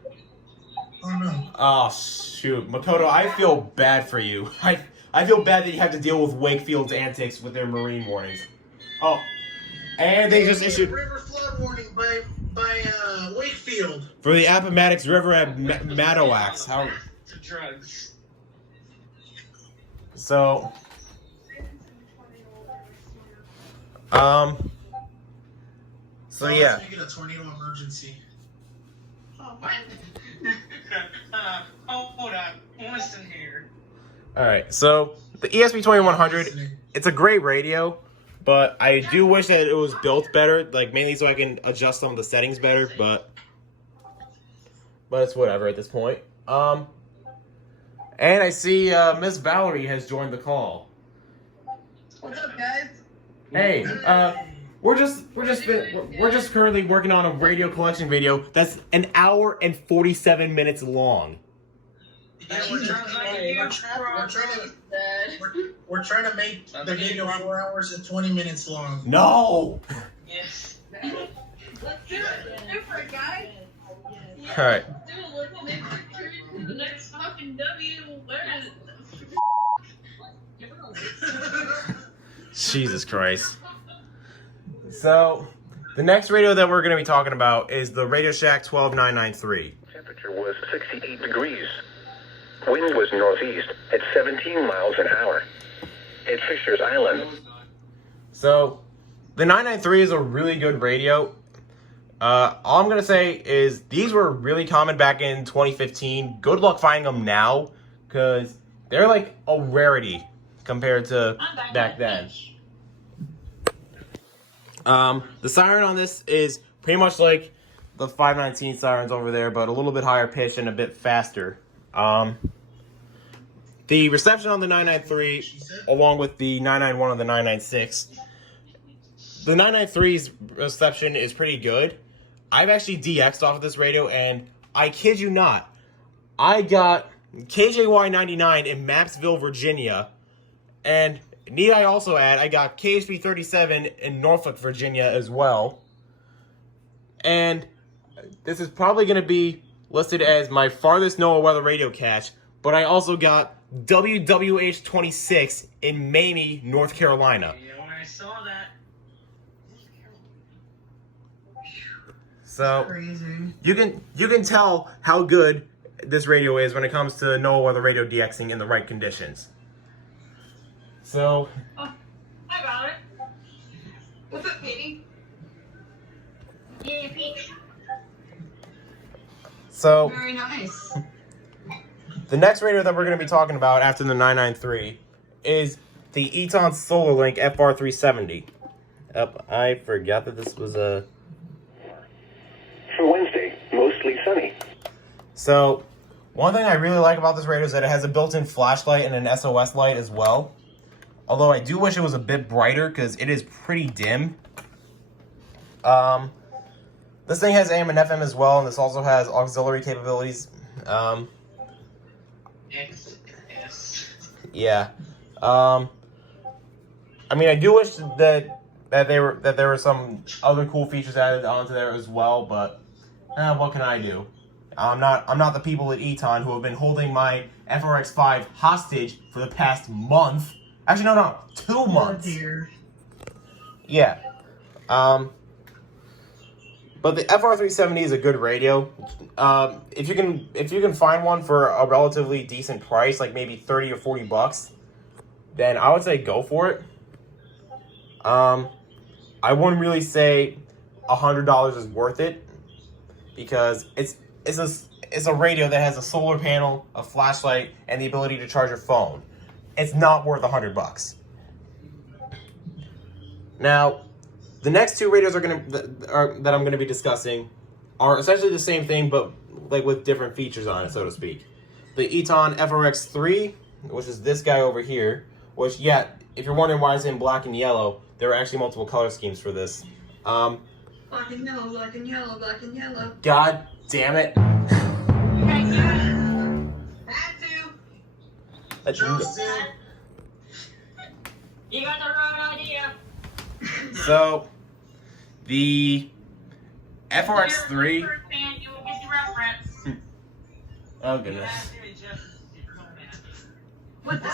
Oh no. Oh shoot, Makoto, I feel bad for you. I feel bad that you have to deal with Wakefield's antics with their marine warnings. Oh, and they just issued river flood warning by Wakefield for the Appomattox River at Maddowax. How? Drugs. So, so yeah. Let's make it a tornado emergency. Oh, what? Hold on. Listen here. All right, so the ESP2100, it's a great radio, but I do wish that it was built better, like mainly so I can adjust some of the settings better, but it's whatever at this point. And I see Miss Valerie has joined the call. What's up, guys? Hey, we're just currently working on a radio collection video that's an hour and 47 minutes long. Yeah, we're trying to make the video 4 hours and 20 minutes long. No. Yes. Let's do it. Super, guys. All right. Do it. Let's make it to the next fucking W. Where is it? Jesus Christ. So, the next radio that we're going to be talking about is the Radio Shack 12993. Temperature was 68 degrees. Wind was northeast at 17 miles an hour. At Fisher's Island. So, the 993 is a really good radio. All I'm going to say is these were really common back in 2015. Good luck finding them now, because they're like a rarity compared to back then. The siren on this is pretty much like the 519 sirens over there, but a little bit higher pitch and a bit faster. The reception on the 993, along with the 991 and the 996, the 993's reception is pretty good. I've actually DX'd off of this radio, and I kid you not, I got KJY99 in Mapsville, Virginia, and need I also add, I got KHP37 in Norfolk, Virginia as well. And this is probably going to be listed as my farthest NOAA weather radio catch, but I also got WWH26 in Mamie, North Carolina. Yeah, when I saw that. So you can tell how good this radio is when it comes to NOAA weather radio DXing in the right conditions. So, Oh, I got it. What's up, Katie? Yeah, Peach. So Very nice. the next radio that we're going to be talking about after the 993 is the Eton SolarLink FR370. I forgot that this was a... For Wednesday, mostly sunny. So, one thing I really like about this radio is that it has a built-in flashlight and an SOS light as well. Although I do wish it was a bit brighter because it is pretty dim. This thing has AM and FM as well, and this also has auxiliary capabilities. Yeah. I mean, I do wish that there were some other cool features added onto there as well, but what can I do? I'm not the people at Eton who have been holding my FRX5 hostage for the past month. Actually, no, 2 months. Oh dear. Yeah. But the FR370 is a good radio. If you can find one for a relatively decent price, like maybe 30 or 40 bucks, then I would say go for it. I wouldn't really say $100 is worth it because it's a radio that has a solar panel, a flashlight, and the ability to charge your phone. It's not worth $100. Now, the next two radios that I'm gonna be discussing are essentially the same thing, but like with different features on it, so to speak. The Eton FRX3, which is this guy over here, which, yeah, if you're wondering why it's in black and yellow, there are actually multiple color schemes for this. Black and yellow, black and yellow, black and yellow. God damn it. You got the wrong idea. So, the FRX3. Oh goodness. What's that?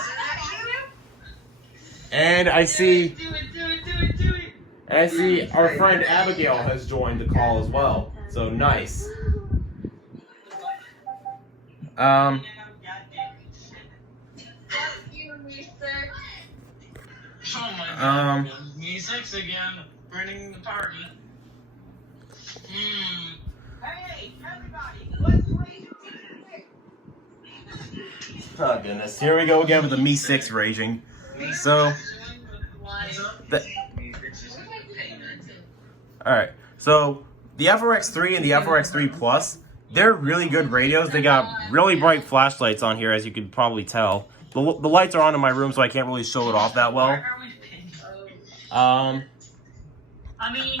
And I see. And I see our friend Abigail has joined the call as well. So nice. Me6 again, running the party. Hey, everybody, let's raise Oh goodness, here we go again with the Me6 raging. So, alright, so the FRX3 and the FRX3 Plus, they're really good radios. They got really bright flashlights on here, as you can probably tell. The lights are on in my room, so I can't really show it off that well. I mean,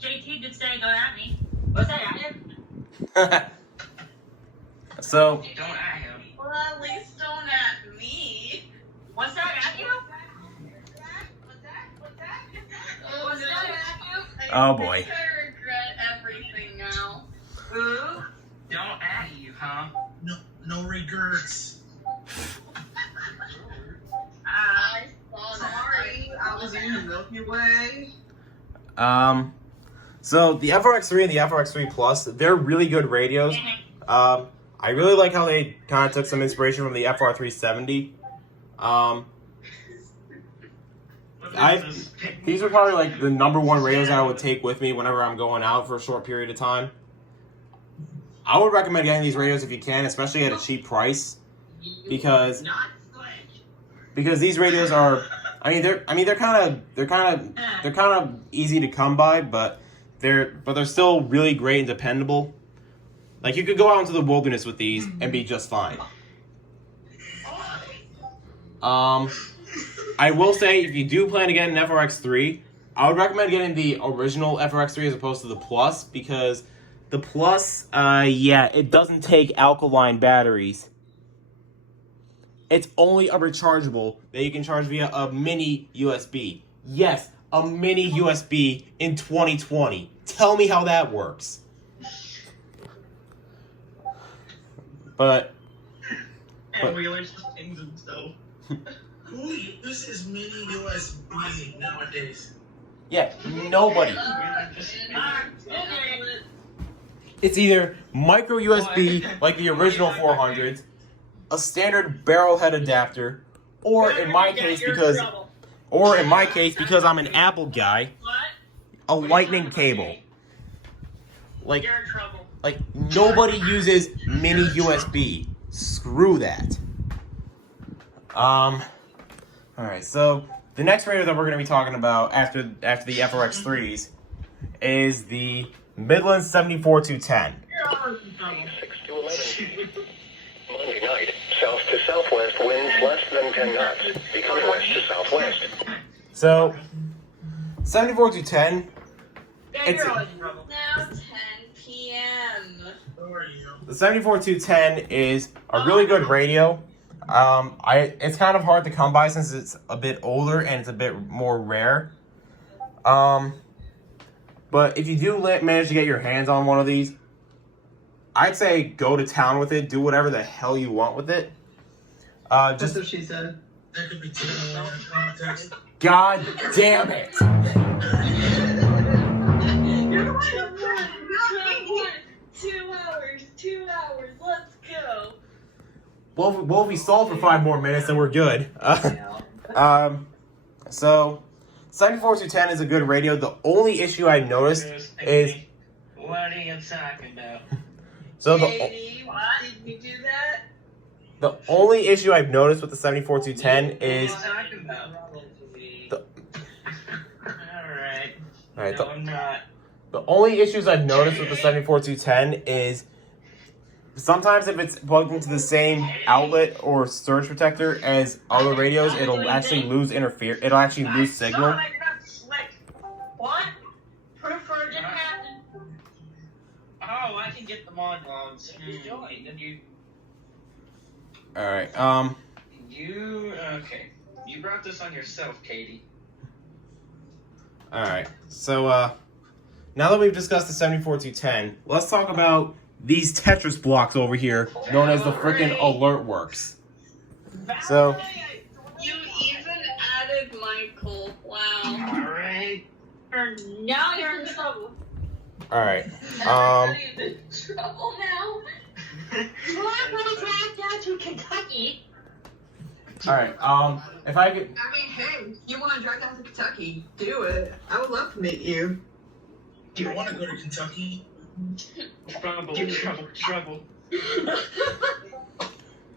JT did say don't at me. What's that at him? So, Don't at him. Well, at least don't at me. What's that at you? What's that at you? oh boy. I regret everything now. Ooh, don't at you, huh? No regrets. I saw that. Sorry, I was in the Milky Way. So the FRX3 and the FRX3 Plus, they're really good radios. I really like how they kind of took some inspiration from the FR370. These are probably like the #1 radios that I would take with me whenever I'm going out for a short period of time. I would recommend getting these radios if you can, especially at a cheap price, because these radios are, they're kind of easy to come by, but they're still really great and dependable. Like, you could go out into the wilderness with these and be just fine. I will say, if you do plan to get an FRX3, I would recommend getting the original FRX3 as opposed to the Plus, because the Plus, it doesn't take alkaline batteries. It's only a rechargeable that you can charge via a mini USB. Yes, a mini USB in 2020. Tell me how that works. But wheelers, things and stuff. Who uses mini USB nowadays? Yeah, nobody. It's either micro USB like the original 400s, a standard barrel head adapter, or in my case because I'm an Apple guy, a lightning cable. Like nobody uses mini USB. Screw that. Alright, so the next radio that we're going to be talking about after the FRX3s is the Midland 74-210. Monday night, south to southwest Winds less than 10 knots, becoming west to southwest. So, 74210. It's Now 10 p.m. the 74210 is a really good radio. It's kind of hard to come by since it's a bit older and it's a bit more rare. But if you do manage to get your hands on one of these, I'd say go to town with it. Do whatever the hell you want with it. That's what she said. That could be context. God damn it! Two hours, let's go. Well, if we stall for 5 more minutes, then we're good. So 74210 is a good radio. The only issue I noticed is... What are you talking about? So Katie, did we do that? the only issue I've noticed with the 74210 is... Alright. No, I'm not. The only issues I've noticed with the 74210 is sometimes if it's plugged into the same outlet or surge protector as other radios, it'll actually lose it'll actually lose signal. What? Proof for it didn't happen. Oh, I can get them on loans. Alright, Okay. You brought this on yourself, Katie. Alright, so now that we've discussed the 74210, let's talk about these Tetris blocks over here, known as the frickin' Alert Works. So, You even added Michael. Wow. Alright. Now you're in trouble. alright, Are you in trouble now? Well, I'm gonna drive down to Kentucky. alright, if I could... I mean, hey, you want to drive down to Kentucky? Do it. I would love to meet you. Do you want to go to Kentucky? Trouble.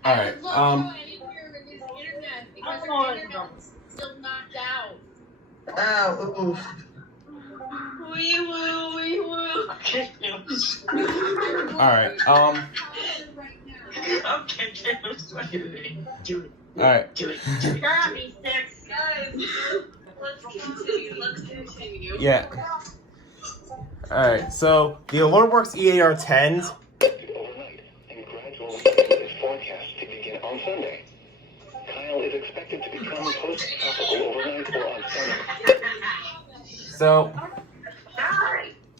Alright, Because the internet's still knocked out. Oh, oof. We will. alright, Okay, do it. alright. Got me, Six. Guys, let's continue. Yeah. Alright, so the AlertWorks EAR-10s, Overnight, and gradual improvement is forecast to begin on Sunday. Kyle is expected to become post-tropical overnight or on Sunday. so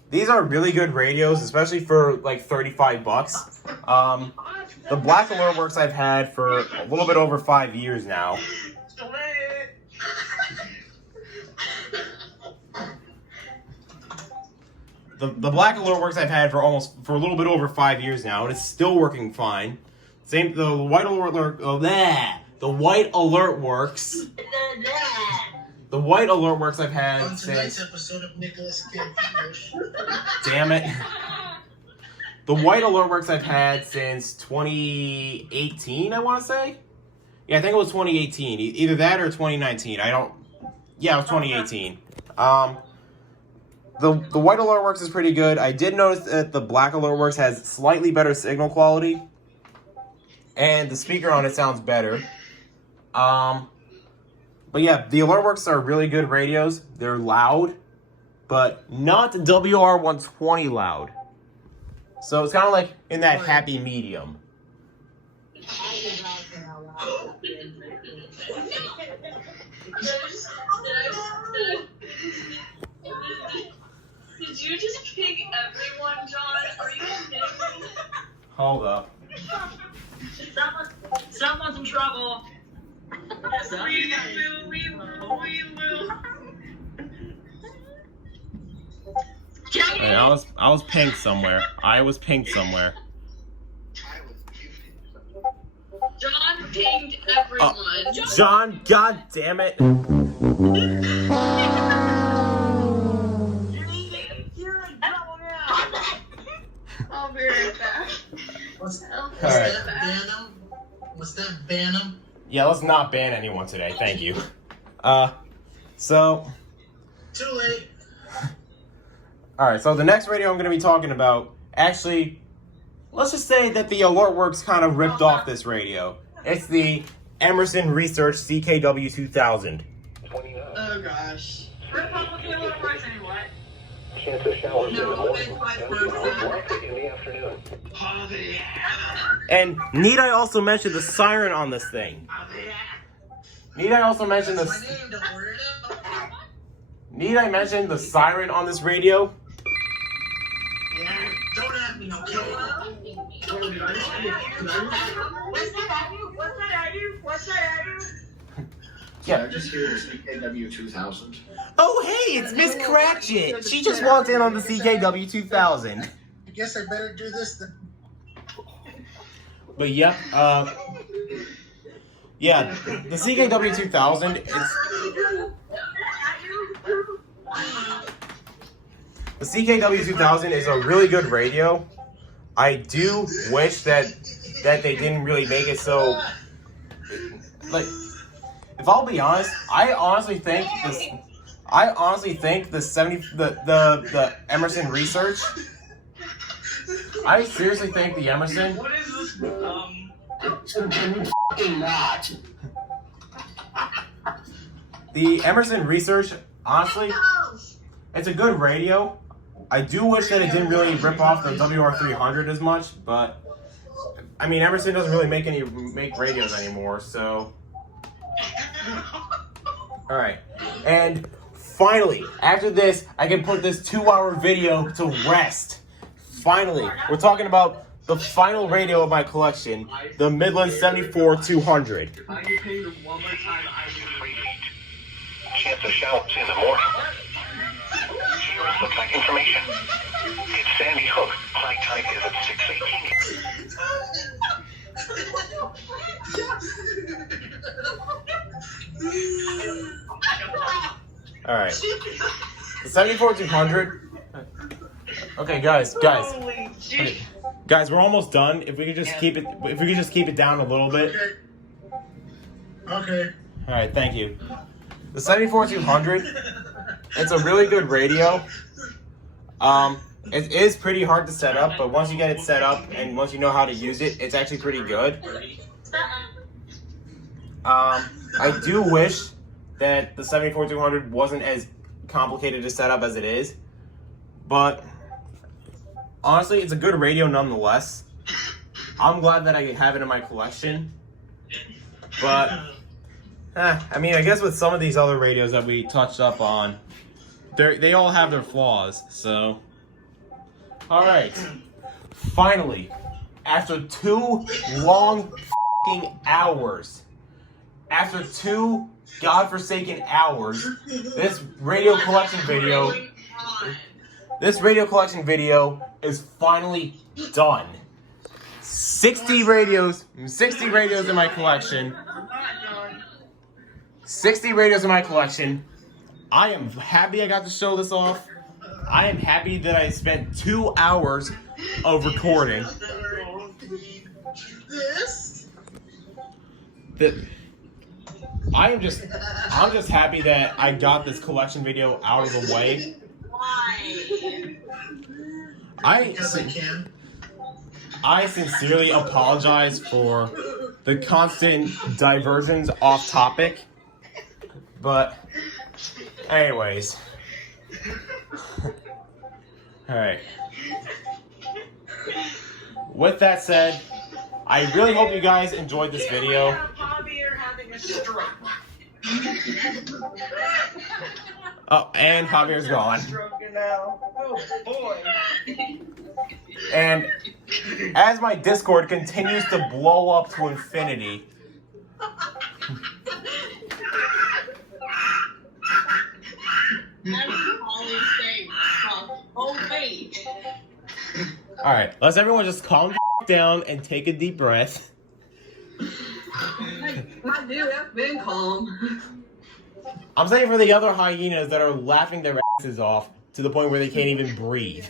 these are really good radios, especially for like $35. The black AlertWorks I've had for a little bit over 5 years now. The black AlertWorks I've had for a little bit over 5 years now, and it's still working fine. Same the white AlertWorks. The white AlertWorks I've had On tonight's since. episode of Nicholas Cage. Damn it. The white AlertWorks I've had since 2018, I want to say. Yeah, I think it was 2018. Either that or 2019. Yeah, it was 2018. The white AlertWorks is pretty good. I did notice that the black AlertWorks has slightly better signal quality, and the speaker on it sounds better. But yeah, the AlertWorks are really good radios. They're loud, but not the WR120 loud. So it's kind of like in that happy medium. Did you just pick everyone, John? Are you kidding me? Hold up. Someone's in trouble. We will. Right, I was pink somewhere. I was pink somewhere. John pinged everyone. John, god damn it. I'll be right back. What's Alright. that, Banham? What's that, Banham? Yeah, let's not ban anyone today. Thank you. So. Too late. Alright, so the next radio I'm going to be talking about, actually, let's just say that the AlertWorks kind of ripped off this radio. It's the Emerson Research Ckw 2000. Oh gosh. Republican workers and what? Chance of showers in the morning. Likely in the afternoon. And need I also mention the siren on this thing? Need I also mention the... Need I mention the siren on this radio? Don't at me, okay? What's that? Yeah. I just hear the CKW 2000. Oh, hey, it's Miss Cratchit. She just walked in on the CKW 2000. I guess I better do this then. But yep, yeah, the CKW 2000, the CKW 2000 is a really good radio. I do wish that they didn't really make it so, like, if I'll be honest, I honestly think the Emerson Research, I seriously think the Emerson, What is this? Not. the Emerson Research, honestly, it's a good radio. I do wish that it didn't really rip off the WR300 as much, but I mean, Emerson doesn't really make radios anymore, so. All right, and finally, after this, I can put this 2-hour video to rest. Finally, we're talking about the final radio of my collection, the Midland 74-200. If I get paid one more time, I will. Chance of showers in the morning. Source looks like information. It's Sandy Hook. Flight time is at 6:18. All right, the 74-200. Okay, guys, we're almost done. If we could just keep it down a little bit. Okay. All right, thank you. The 74-200, it's a really good radio. It is pretty hard to set up, but once you get it set up and once you know how to use it, it's actually pretty good. I do wish that the 74-200 wasn't as complicated to set up as it is, but honestly, it's a good radio nonetheless. I'm glad that I have it in my collection, but I mean, I guess with some of these other radios that we touched up on, they all have their flaws, so. All right, finally, after 2 long f***ing hours, after 2 godforsaken hours, this radio collection is finally done. 60 radios in my collection. 60 radios in my collection. I am happy I got to show this off. I am happy that I spent 2 hours of recording. I'm just happy that I got this collection video out of the way. I sincerely apologize for the constant diversions off topic, but anyways. Alright. With that said, I really hope you guys enjoyed this video. Oh, and Javier's gone. Oh boy. And as my Discord continues to blow up to infinity, alright, let's everyone just calm down and take a deep breath. My dude, I've been calm. I'm saying for the other hyenas that are laughing their asses off to the point where they can't even breathe.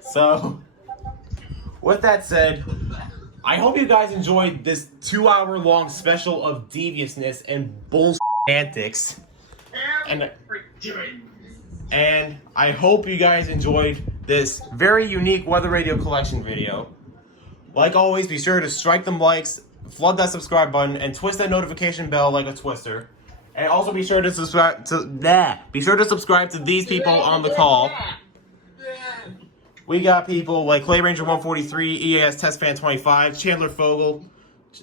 So, with that said, I hope you guys enjoyed this 2-hour-long special of deviousness and bullshit antics. And I hope you guys enjoyed this very unique weather radio collection video. Like always, be sure to strike them likes, flood that subscribe button and twist that notification bell like a twister. And also be sure to subscribe to Be sure to subscribe to these people on the call. We got people like Clay Ranger 143, EAS Test Fan 25, Chandler Fogel,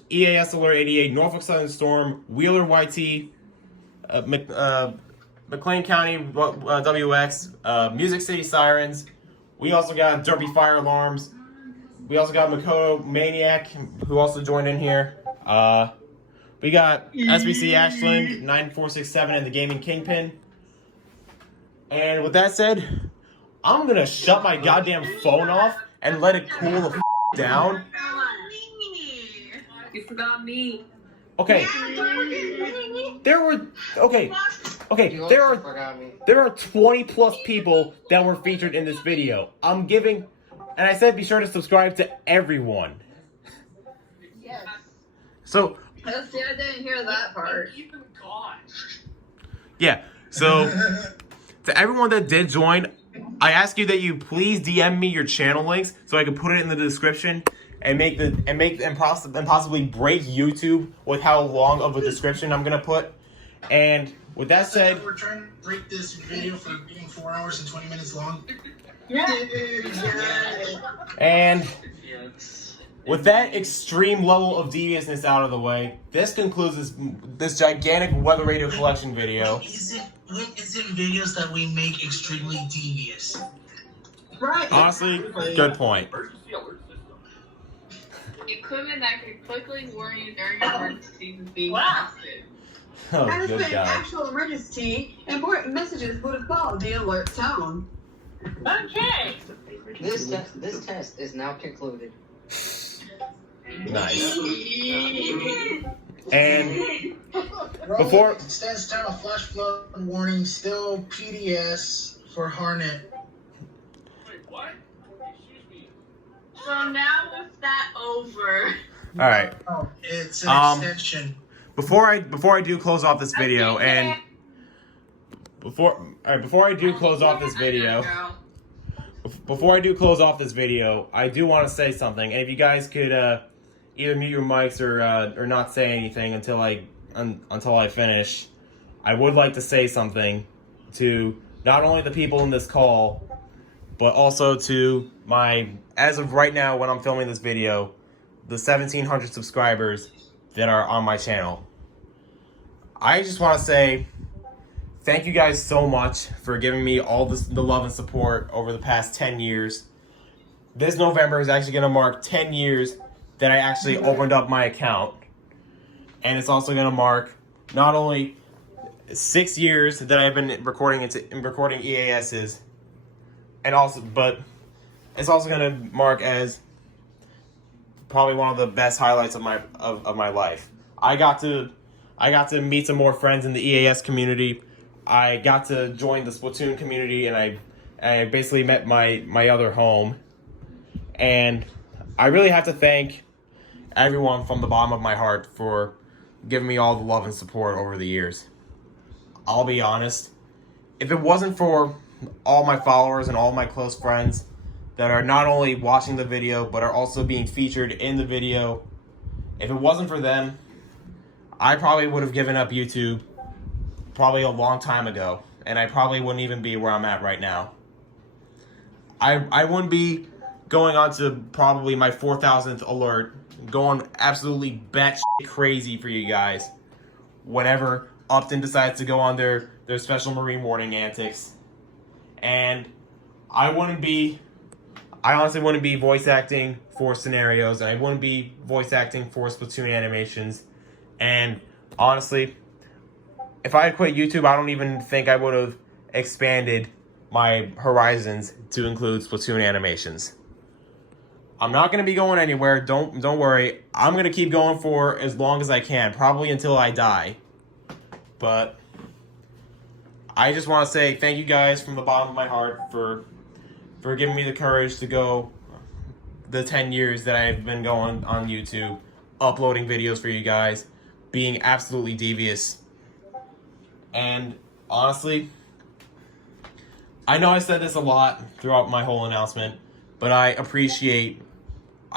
EAS Alert 88, Norfolk Southern Storm, Wheeler YT, McLean County WX, Music City Sirens. We also got Derby Fire Alarms. We also got Makoto Maniac, who also joined in here. We got SBC Ashland 9467 and the Gaming Kingpin. And with that said, I'm gonna shut my goddamn phone off and let it cool the down. You forgot me. Okay. There are 20 plus people that were featured in this video. I'm giving, and I said be sure to subscribe to everyone. Yes. So. See, I didn't hear that part. Yeah. So to everyone that did join, I ask you that you please DM me your channel links so I can put it in the description and possibly break YouTube with how long of a description I'm gonna put. And with that said, we're trying to break this video for being 4 hours and 20 minutes long. And with that extreme level of deviousness out of the way, this concludes this gigantic weather radio collection video. When is it videos that we make extremely devious? Right. Honestly, good point. Equipment that can quickly warn you during emergencies is being tested. Oh, And if good an God. actual emergency, important messages would have followed the alert tone. Okay. This test is now concluded. Nice. And before Stands down a flash flood warning, still PDS for Harnett. So now with that over. all right. Oh, it's an extension. Before I do close off this video, and before I do close off this video, I do want to say something. And if you guys could either mute your mics or not say anything until I finish, I would like to say something to not only the people in this call, but also to as of right now when I'm filming this video, the 1,700 subscribers that are on my channel. I just want to say thank you guys so much for giving me all the love and support over the past 10 years. This November is actually going to mark 10 years that I actually opened up my account. And it's also going to mark not only 6 years that I've been recording EASs, but it's also going to mark as probably one of the best highlights of my life. I got to meet some more friends in the EAS community. I got to join the Splatoon community, and I basically met my other home. And I really have to thank everyone from the bottom of my heart for giving me all the love and support over the years. I'll be honest, if it wasn't for all my followers and all my close friends that are not only watching the video, but are also being featured in the video, if it wasn't for them, I probably would have given up YouTube probably a long time ago, and I probably wouldn't even be where I'm at right now. I wouldn't be going on to probably my 4,000th alert, going absolutely batshit crazy for you guys whenever Upton decides to go on their special marine warning antics. And I honestly wouldn't be voice acting for scenarios, and I wouldn't be voice acting for Splatoon animations. And honestly, if I had quit YouTube, I don't even think I would have expanded my horizons to include Splatoon animations. I'm not going to be going anywhere. Don't worry. I'm going to keep going for as long as I can, probably until I die. But I just want to say thank you guys from the bottom of my heart for giving me the courage to go the 10 years that I've been going on YouTube, uploading videos for you guys, being absolutely devious. And honestly, I know I said this a lot throughout my whole announcement, but I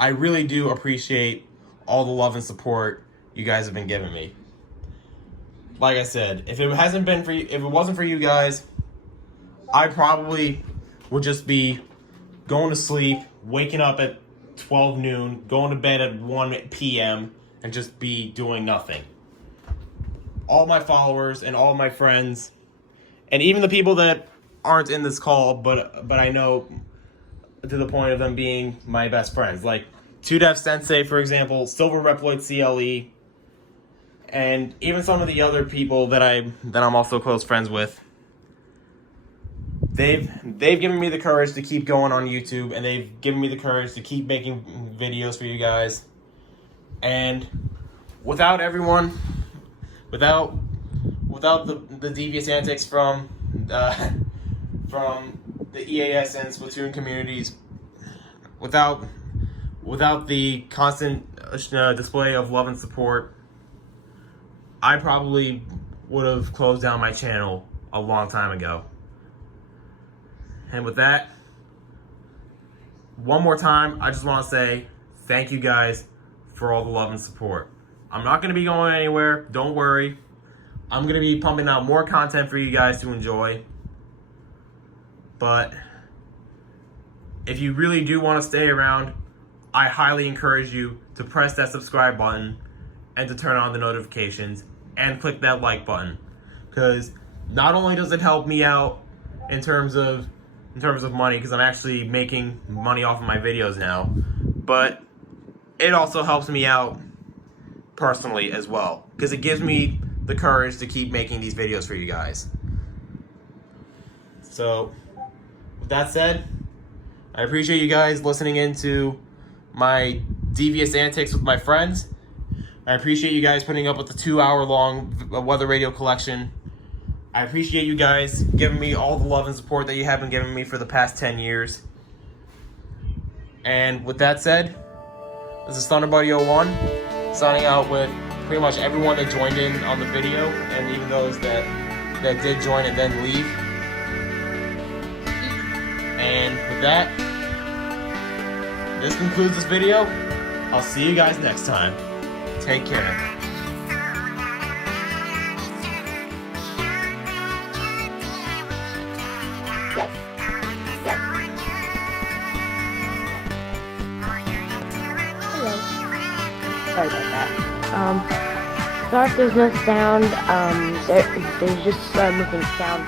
really do appreciate all the love and support you guys have been giving me. Like I said, if it wasn't for you guys, I probably would just be going to sleep, waking up at 12 noon, going to bed at 1 p.m., and just be doing nothing. All my followers and all my friends, and even the people that aren't in this call, but I know to the point of them being my best friends, like 2Def Sensei, for example, Silver Reploid CLE, and even some of the other people that I'm also close friends with. They've given me the courage to keep going on YouTube, and they've given me the courage to keep making videos for you guys. And without everyone, without the devious antics from the EAS and Splatoon communities, without the constant display of love and support, I probably would have closed down my channel a long time ago. And with that, one more time, I just want to say thank you guys for all the love and support. I'm not going to be going anywhere, don't worry. I'm going to be pumping out more content for you guys to enjoy. But if you really do want to stay around, I highly encourage you to press that subscribe button and to turn on the notifications and click that like button, because not only does it help me out in terms of money, because I'm actually making money off of my videos now, but it also helps me out personally as well, because it gives me the courage to keep making these videos for you guys. So with that said, I appreciate you guys listening into my devious antics with my friends. I appreciate you guys putting up with the 2-hour-long weather radio collection. I appreciate you guys giving me all the love and support that you have been giving me for the past 10 years. And with that said, this is Thunderbuddy01 signing out with pretty much everyone that joined in on the video, and even those that did join and then leave. And with that, this concludes this video. I'll see you guys next time. Take care. Sorry about that. Sorry if there's no sound. There's just missing sound.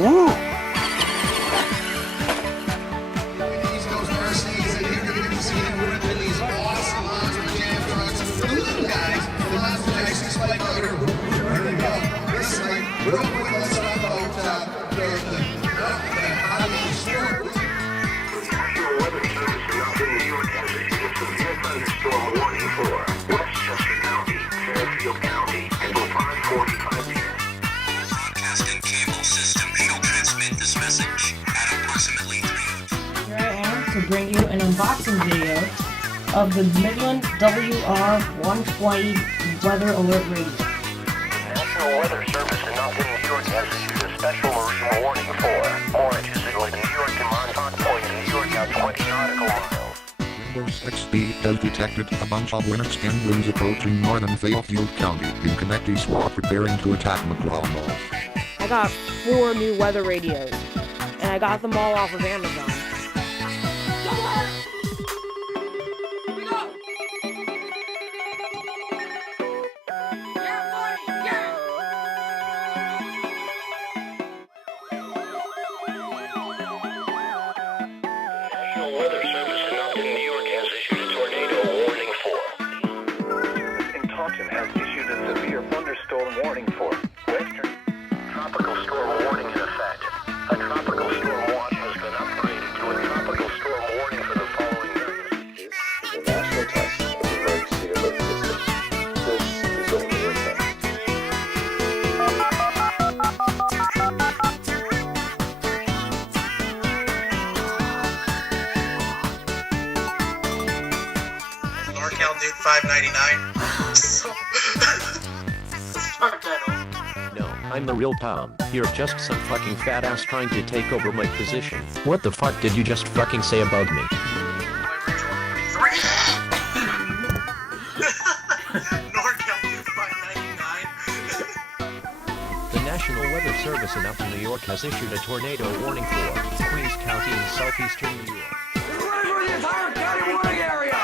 Woo! To bring you an unboxing video of the Midland Hh-50 weather alert radio. National Weather Service in Upton, New York has issued a special marine warning for oranges in New York and Montauk Point in New York out 20 nautical miles. Windows XP has detected a bunch of Linux winds approaching northern Fairfield County in Connecticut SWAT preparing to attack McGraw Mall. I got 4 new weather radios, and I got them all off of Amazon. Weather Service in Upton, New York has issued a tornado warning for. In Taunton has issued a severe thunderstorm warning for. Western tropical storm warning in effect. A tropical storm watch has been upgraded to a tropical storm warning for the following areas. This is a national test of the emergency alert system. This is only a test. $5.99. So, start title. No, I'm the real Tom. You're just some fucking fat ass trying to take over my position. What the fuck did you just fucking say about me? The National Weather Service in Upper New York has issued a tornado warning for Queens County in southeastern New York. Ready for the entire county warning area!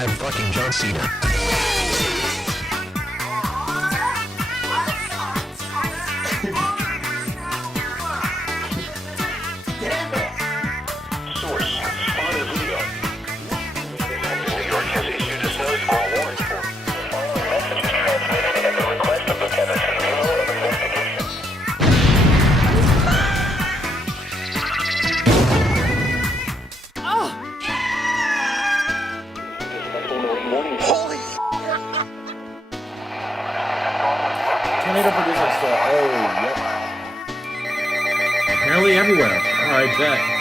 I'm fucking John Cena. Source, spotted Leo. New York has issued a snow squall warning for. Message is transmitted at the request of the Tennessee Bureau of Investigation. Tornado producing stuff. Oh, yep. Apparently everywhere. Alright, bet.